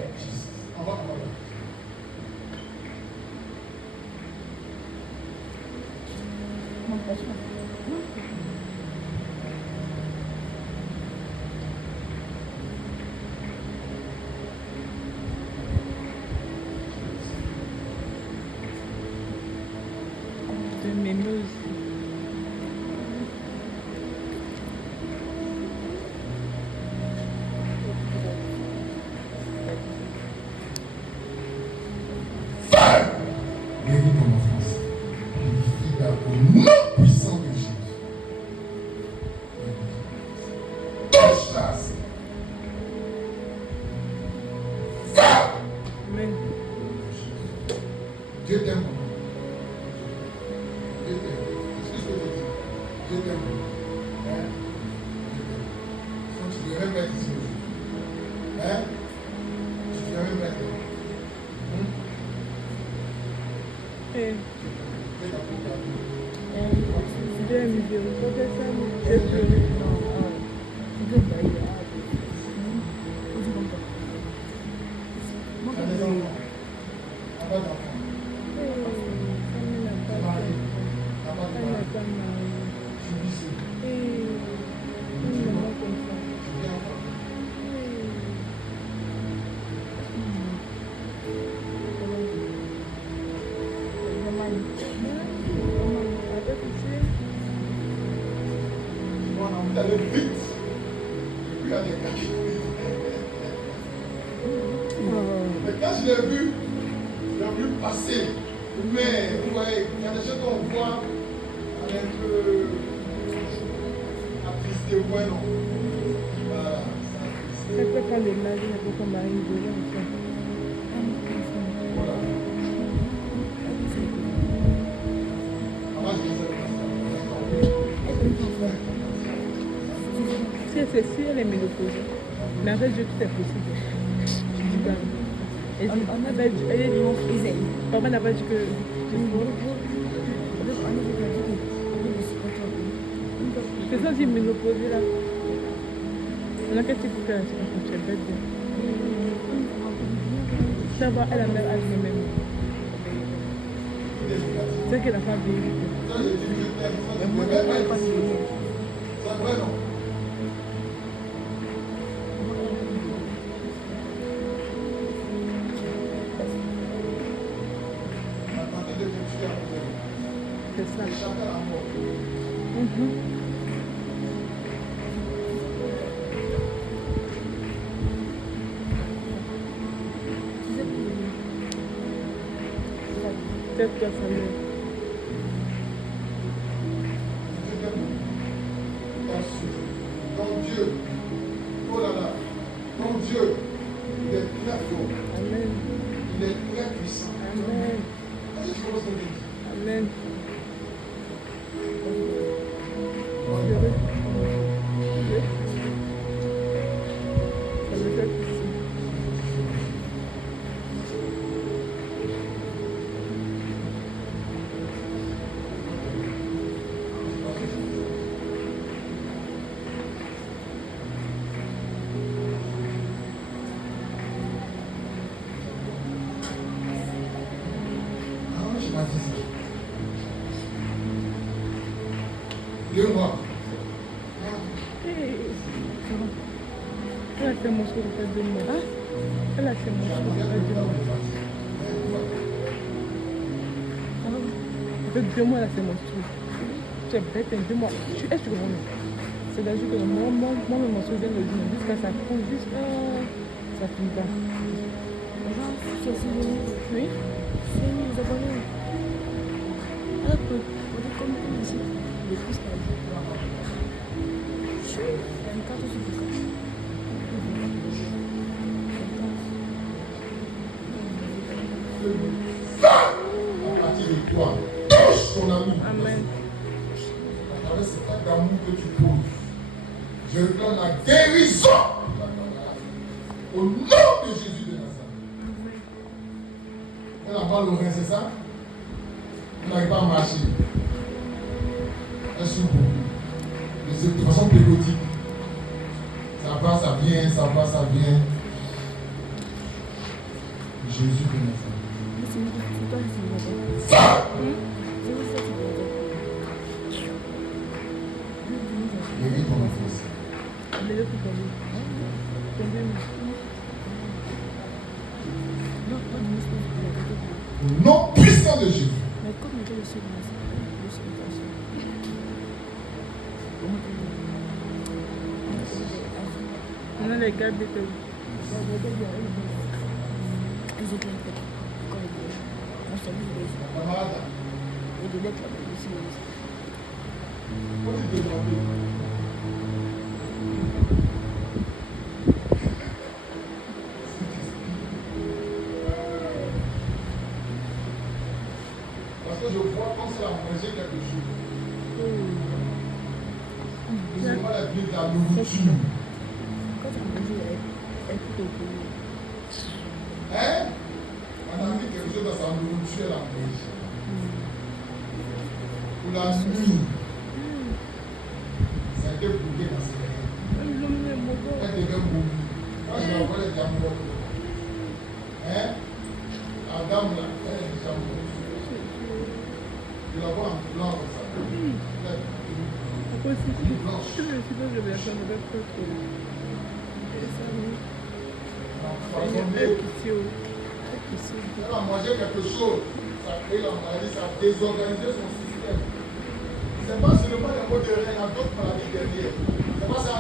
guéris ton enfance. Purifie-la au nom puissant de Jésus. Touche-la. Amen. Dieu t'aime. Dieu t'aime. C'est ce que je dis. Dieu t'aime. Hein? Dieu t'aime. Tu devrais mettre ici aujourd'hui. Hein? Tu devrais mettre. D'aller vite. Et puis il y a des gars qui mais quand je l'ai vu passer. Mais vous voyez, il y a des choses qu'on voit un peu attristé, ouais, non. Voilà, ça C'est que quand les maris ne peuvent pas marier, ils veulent voilà. Maman, je sais si elle est ménopausée, mais avec Dieu tout est possible. Je dis pas. Papa n'a pas dit que. C'est ça, si ménopausée là. On a qu'est-ce qu'il faut faire, c'est bête. Ça va, elle a même âge même. C'est qu'elle n'a pas vieilli. c'est vrai, non? C'est ça. Chacun a mort. Peut-être que ça me... Ton Dieu, oh là là, ton Dieu, il est très fort. Amen. Il est très puissant. Amen. Est-ce que tu commences à dire? Amen. Deux mois. Elle a fait mon sourire de 2 mois. Elle a fait mon sourire de 2 mois. Ça fait 2 mois, elle a fait mon sourire. Tu es bête, 2 mois. Est-ce que tu comprends? C'est là que moi, mon sourire vient de dire jusqu'à ça coule, jusqu'à ça finit pas. c'est venu. Oui. C'est venu nous abonner. Alors que, on est comme ici. Le plus pas dit. Je suis. Une carte sur le corps. À partir de toi, touche ton amour. Amen. À travers cet acte d'amour que tu poses, je réclame la guérison. Au nom de Jésus de Nazareth. Elle a mal au rein, c'est ça? Elle n'arrive pas à marcher. Elle souffre beaucoup. De façon périodique. Ça va, ça vient, ça va, ça vient. Jésus de Nazareth. Guéris ton enfance. Au nom puissant de Jésus. On a les gars de Camarade, faut te demander. Parce que je vois quand c'est à manger quelque chose. C'est pas la vie de la nourriture. Hein? On a mis quelque chose dans sa nourriture, elle a mangé. Pour la nuit, ça a été brûlé dans ses rêves. Elle devait mourir. Moi, je la vois les diamants. Hein? La dame là, elle est déjà morte. Je la vois en blanc comme ça. Elle est blanche. Elle a mangé quelque chose, ça a créé la maladie, ça a désorganisé son système. C'est pas seulement les mots de rien, il y a d'autres maladies derrière. C'est pas ça.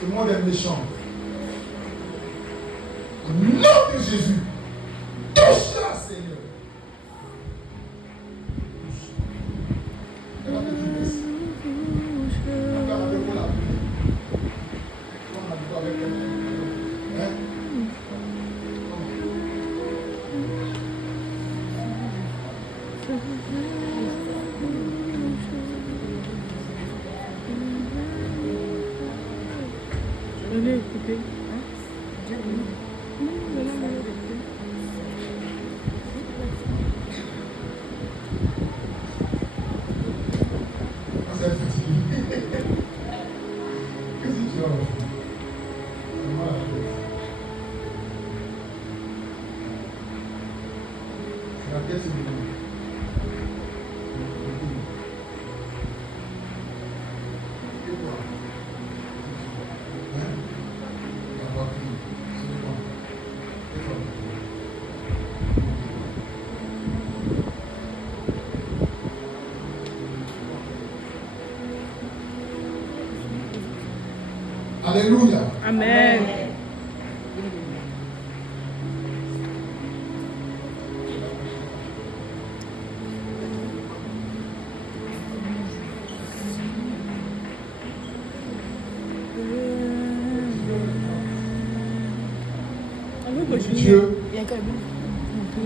Ce monde est méchant. Au nom de Jésus, touche-la, Seigneur. Elle va te dire encore avec vous la pluie. On a dit avec elle. Hein? Je l'ai écouté. Vous êtes fatigué. Qu'est-ce que tu as fait? C'est mal à la tête. C'est la tête sur le dos. Et toi? Hein? La poitrine. C'est le ventre. Et toi? Alléluia. Amen. On veut continuer. Dieu, Il y a quand même.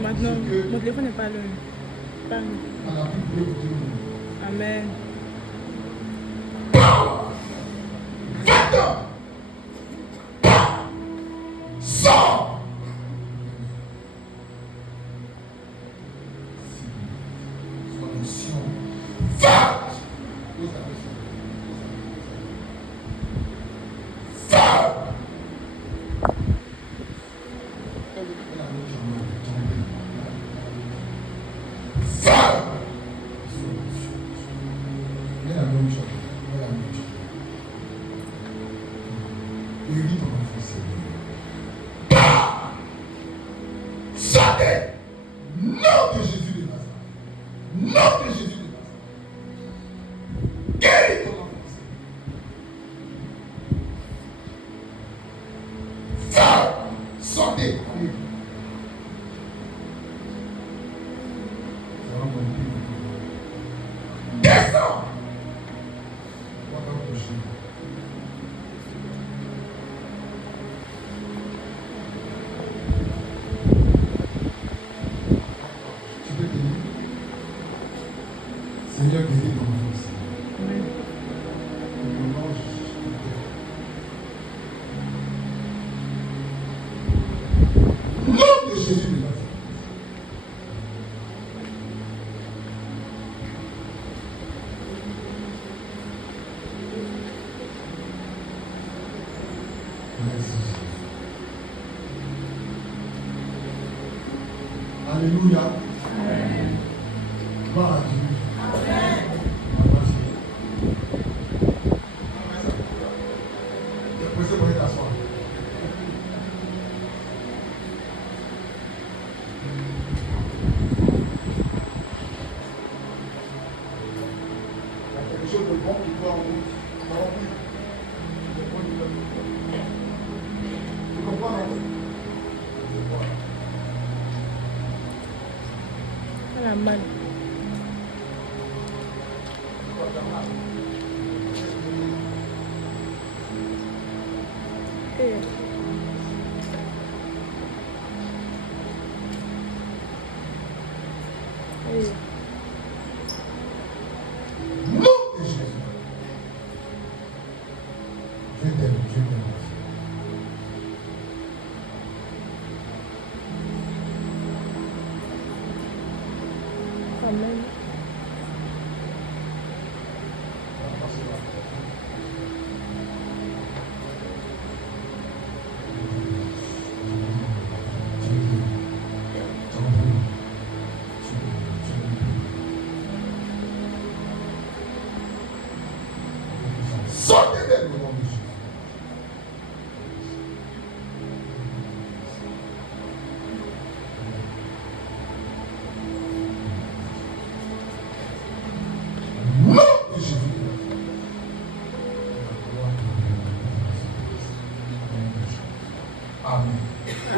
Maintenant, mon téléphone n'est pas là. Pas là. on a pu prier pour tout le monde. Amen. Va-t'en! Sors! Sois conscient. Va! Pose ta question. Va! Elle a mis son nom de tomber. Va! Elle a mis son nom. Elle a mis son nom. Priez. Ça va monter. Descends. On va t'approcher. Tu peux tenir. Seigneur, guéris ton enfant. Amen. Au nom de Jésus. Nom de Jésus de Nazareth. Merci Jésus. Alléluia. Gloire à Dieu. Merci. Vous pouvez t'asseoir. Il y a quelque chose de bon qui doit en vous. Tu comprends, non? Elle a mal. Eh. Eh. Nom de Jésus. Dieu t'aime, Dieu t'aime. Amen. Sortez d'elle au nom de Jésus. Nom de Jésus. Amen.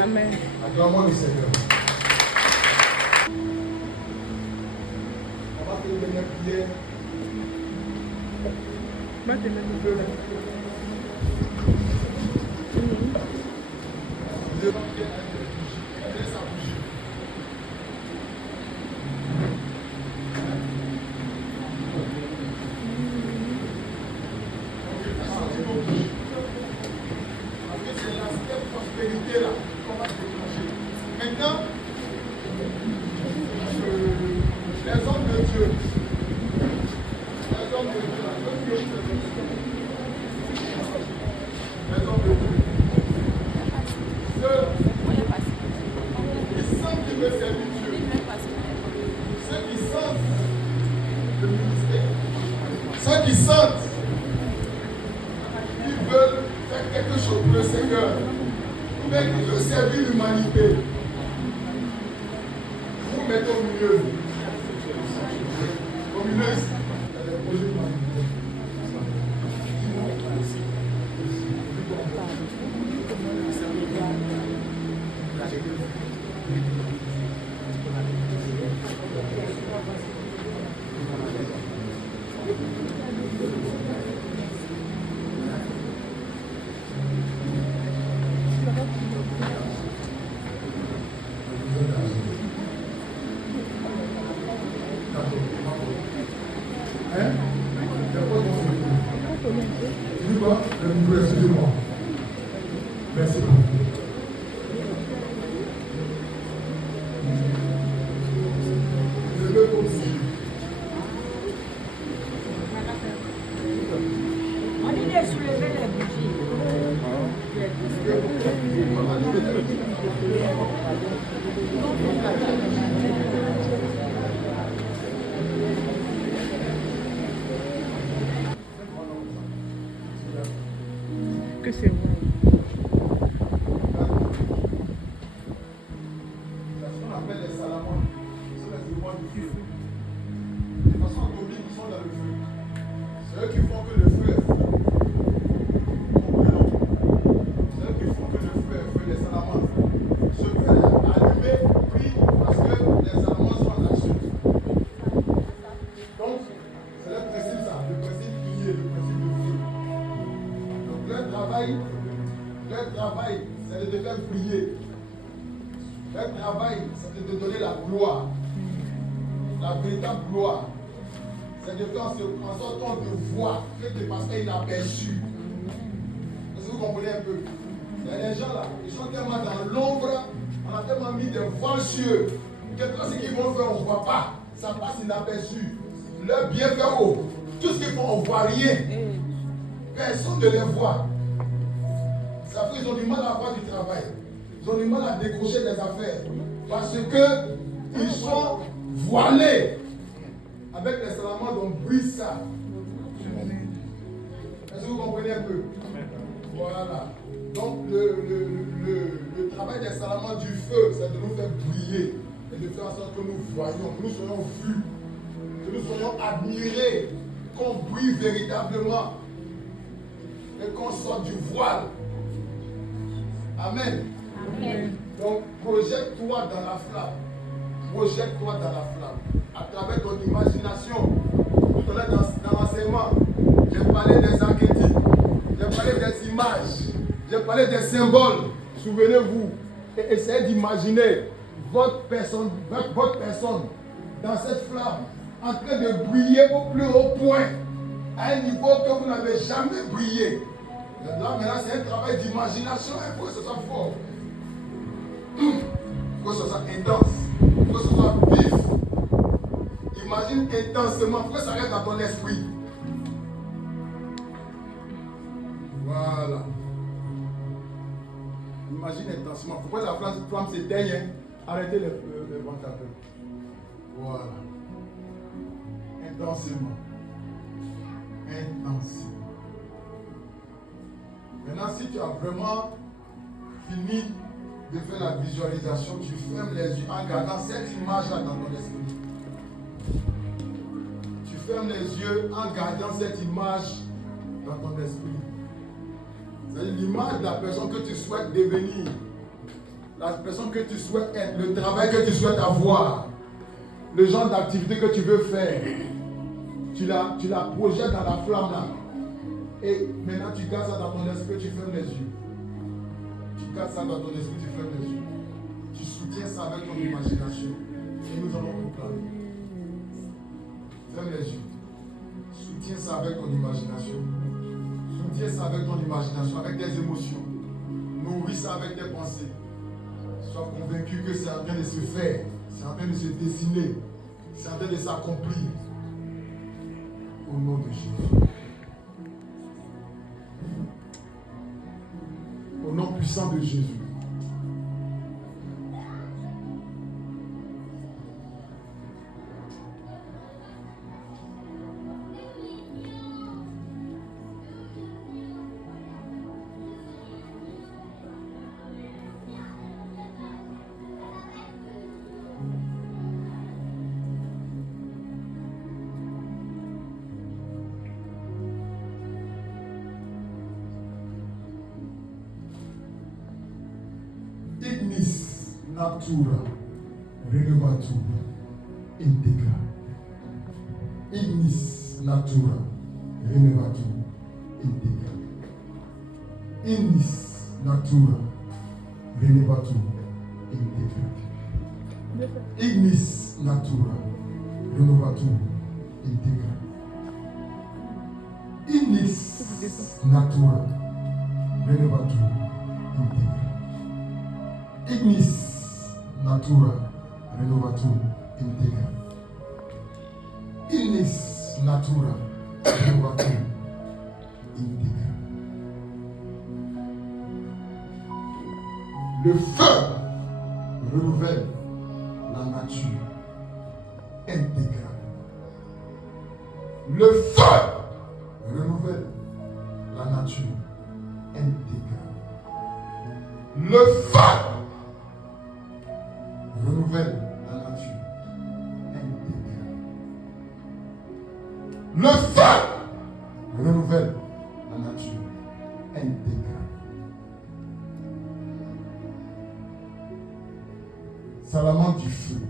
Amen. Acclamons le Seigneur. On va faire une dernière prière. Va te mettre le feu. Maintenant, les hommes de Dieu, les hommes de Dieu, ceux qui sentent qu'ils veulent servir Dieu, ceux qui sentent le ministère, ceux qui sentent qu'ils veulent faire quelque chose pour le Seigneur, ou bien qu'ils veulent servir l'humanité. Vous mettez au milieu. Au milieu ici. Il y a des projets humanitaires. Hein? Il y a quoi dans ce livre? Tu dis quoi? Le micro, excusez-moi. Merci beaucoup. Je veux continuer. On dit de soulever les bougies. Que c'est moi. C'est ce qu'on appelle les salamandres. Ce sont les étoiles du feu. De façon atomique, ils sont dans le feu. C'est eux qui font que le feu est feu. Comprenons. C'est eux qui font que le feu est feu, les salamandres. Le travail, c'est de te faire briller. Le travail, c'est de te donner la gloire. La véritable gloire, c'est de faire en sorte qu'on te voit, que tu passes inaperçu. Est-ce que vous comprenez un peu? Il y a des gens là, ils sont tellement dans l'ombre, on a tellement mis des voiles sur eux, que tout ce qu'ils vont faire, on ne voit pas. Ça passe inaperçu. Leur bienfait, tout ce qu'ils font, on ne voit rien. Personne ne les voit. Ça fait qu'ils ont du mal à avoir du travail. Ils ont du mal à décrocher des affaires. Parce qu'ils sont voilés. Avec les salamandres, on brise ça. Est-ce que vous comprenez un peu? Voilà. Donc, le travail des salamandres du feu, c'est de nous faire briller et de faire en sorte que nous voyions, que nous soyons vus, que nous soyons admirés, qu'on brille véritablement et qu'on sorte du voile. Amen. Amen. Donc, projette-toi dans la flamme. Projette-toi dans la flamme. À travers ton imagination. Tout à l'heure dans l'enseignement, j'ai parlé des archétypes, j'ai parlé des images, j'ai parlé des symboles. Souvenez-vous et essayez d'imaginer votre personne dans cette flamme en train de briller au plus haut point, à un niveau que vous n'avez jamais brillé. Là maintenant c'est un travail d'imagination, il faut que ce soit fort. Il faut que ce soit intense, il faut que ce soit vif. Imagine intensément, il faut que ça reste dans ton esprit. Voilà. Imagine intensément. Il faut que la flamme s'éteigne. Hein. Arrêtez le ventilateur. Voilà. Intensément. Intensément. Maintenant, si tu as vraiment fini de faire la visualisation, tu fermes les yeux en gardant cette image-là dans ton esprit. Tu fermes les yeux en gardant cette image dans ton esprit. C'est l'image de la personne que tu souhaites devenir, la personne que tu souhaites être, le travail que tu souhaites avoir, le genre d'activité que tu veux faire. Tu la projettes dans la flamme là. Et maintenant tu gardes ça dans ton esprit, tu fermes les yeux. Tu gardes ça dans ton esprit, tu fermes les yeux. Tu soutiens ça avec ton imagination. Et nous allons proclamer. Ferme les yeux. Soutiens ça avec ton imagination. Soutiens ça avec ton imagination, avec tes émotions. Nourris ça avec tes pensées. Sois convaincu que c'est en train de se faire. C'est en train de se dessiner. C'est en train de s'accomplir. Au nom de Jésus. Au nom puissant de Jésus. Ignis natura renovatur integra. Ignis natura renovatur integra. Ignis natura renovatur integra. Ignis natura renovatur integra. Ignis natura renovatur integra. Ignis natura renovatur integra. Ignis natura renovatur integra. Le feu renouvelle la nature intégrale. Le feu renouvelle la nature intégrale. Le feu renouvelle la nature intégrale. Le feu renouvelle la nature intégrale. Salamandre du feu,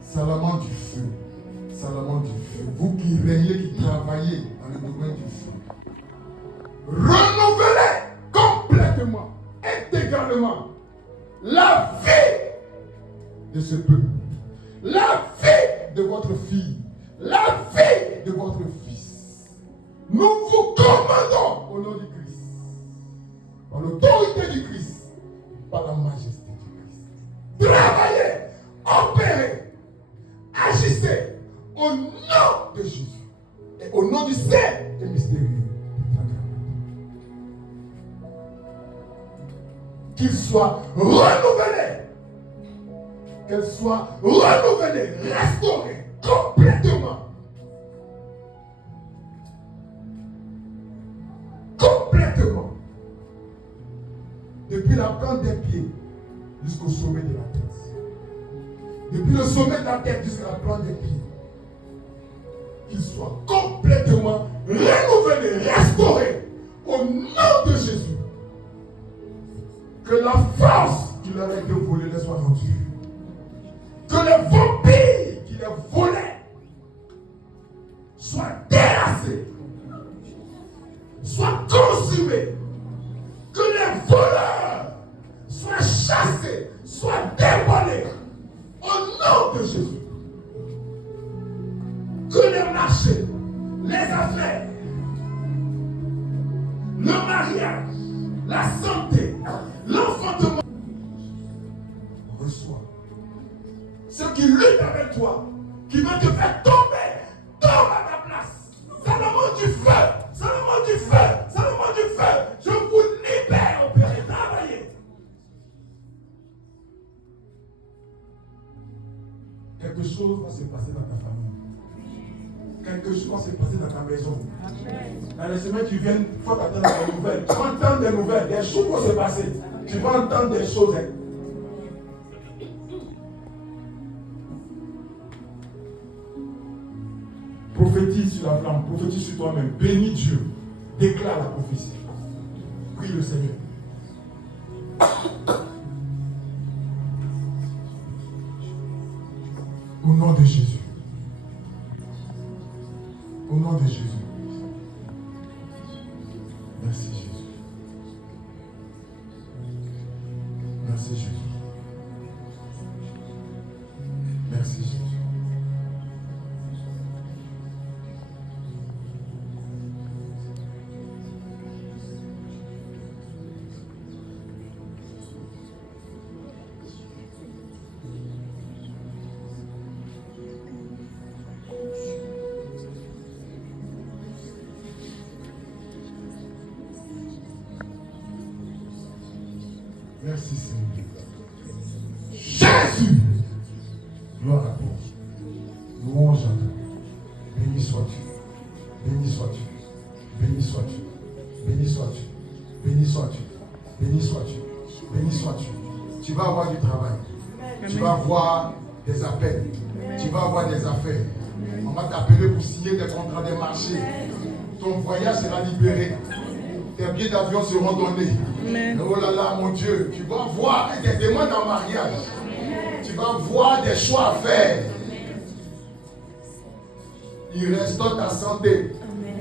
salamandre du feu, salamandre du feu. Vous qui régnez, qui travaillez dans le domaine du feu, renouvelez complètement intégralement la vie de ce peuple, la vie de votre fille, la vie de votre fils. Nous vous commandons au nom du Christ, par l'autorité du Christ, par la majesté du Christ. Travaillez, opérez, agissez au nom de Jésus et au nom du Saint et mystérieux. Qu'il soit renouvelé, qu'elle soit renouvelée, restaurée complètement. Complètement. Depuis la plante des pieds jusqu'au sommet de la tête. Depuis le sommet de la tête jusqu'à la plante des pieds. Qu'il soit complètement renouvelé, restauré au nom de Jésus. Que la force qui leur a été volée leur soit rendue. Que les vampires qui les volaient soient terrassés, soient consumés. Que les voleurs soient chassés, soient dévolés au nom de Jésus. Que les marchés, les affaires, le mariage, la santé, l'enfantement, reçois. Ceux qui luttent avec toi, qui veulent te faire tomber, tombe à ta place. Seulement du feu, seulement du feu, seulement du feu. Je vous libère, opérez, travaillez. Quelque chose va se passer dans ta famille. Quelque chose va se passer dans ta maison. Dans les semaines qui viennent, il faut t'attendre des nouvelles. Tu vas entendre des nouvelles, des choses vont se passer. Tu vas entendre des choses. Prophétise sur la flamme, prophétise sur toi-même. Bénis Dieu. Déclare la prophétie. Prie le Seigneur. Au nom de Jésus. Au nom de Jésus. Merci Jésus. Merci Jésus. Merci Jésus. Merci Seigneur. Jésus. Gloire à toi. Louange à toi. Béni sois-tu. Béni sois-tu. Béni sois-tu. Béni sois-tu. Béni sois-tu. Béni sois-tu. Béni sois-tu. Tu vas avoir du travail. Tu vas avoir des appels. Tu vas avoir des affaires. On va t'appeler pour signer des contrats des marchés. Ton voyage sera libéré. Tes billets d'avion seront donnés. Amen. Oh là là, mon Dieu, tu vas voir des demandes en mariage. Tu vas voir des choix à faire. Il restaure ta santé.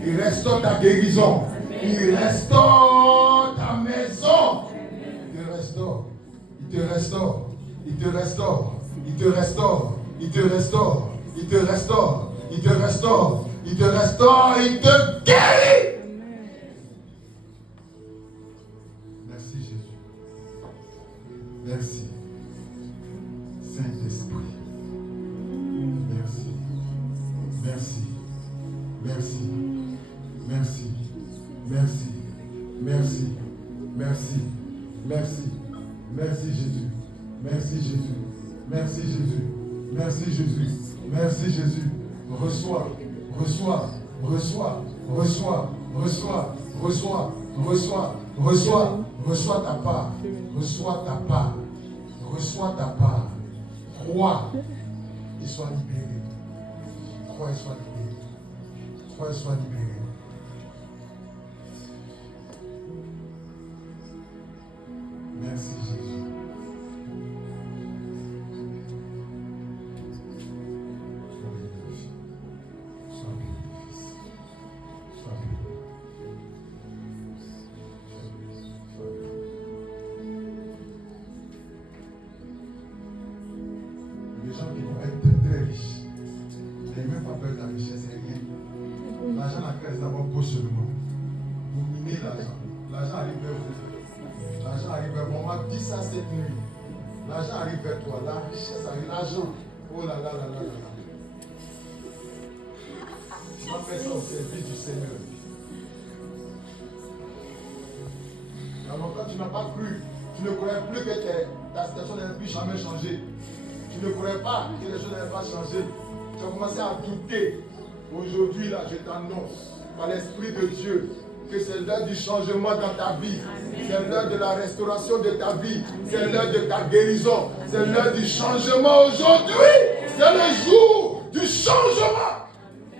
Il restaure ta guérison. Il restaure ta maison. Il te restaure. Il te restaure. Il te restaure. Il te restaure. Il te restaure. Il te restaure. Il te restaure. Il te restaure. Il te guérit. Merci Jésus. Merci. Saint-Esprit. Merci. Merci. Merci. Merci. Merci. Merci. Merci. Merci. Merci Jésus. Merci Jésus. Merci Jésus. Merci Jésus. Merci Jésus. Reçois. Reçois. Reçois. Reçois. Reçois. Reçois. Reçois. Reçois. Reçois ta part. Reçois ta part. Reçois ta part. Crois et sois libéré. Crois et sois libéré. Crois et sois libéré. Merci Jésus. Sois béni. Sois béni. Sois béni. On m'a dit ça cette nuit. L'argent arrive vers toi, la richesse arrive, l'argent. Oh là là là là là là. Tu vas faire ça au service du Seigneur. Alors quand tu n'as pas cru, tu ne croyais plus que ta situation n'allait plus jamais changer. Tu ne croyais pas que les choses n'allaient pas changer. Tu as commencé à douter. Aujourd'hui, là, je t'annonce, par l'Esprit de Dieu, que c'est l'heure du changement dans ta vie. C'est l'heure de la restauration de ta vie. C'est l'heure de ta guérison. C'est l'heure du changement aujourd'hui. C'est le jour du changement.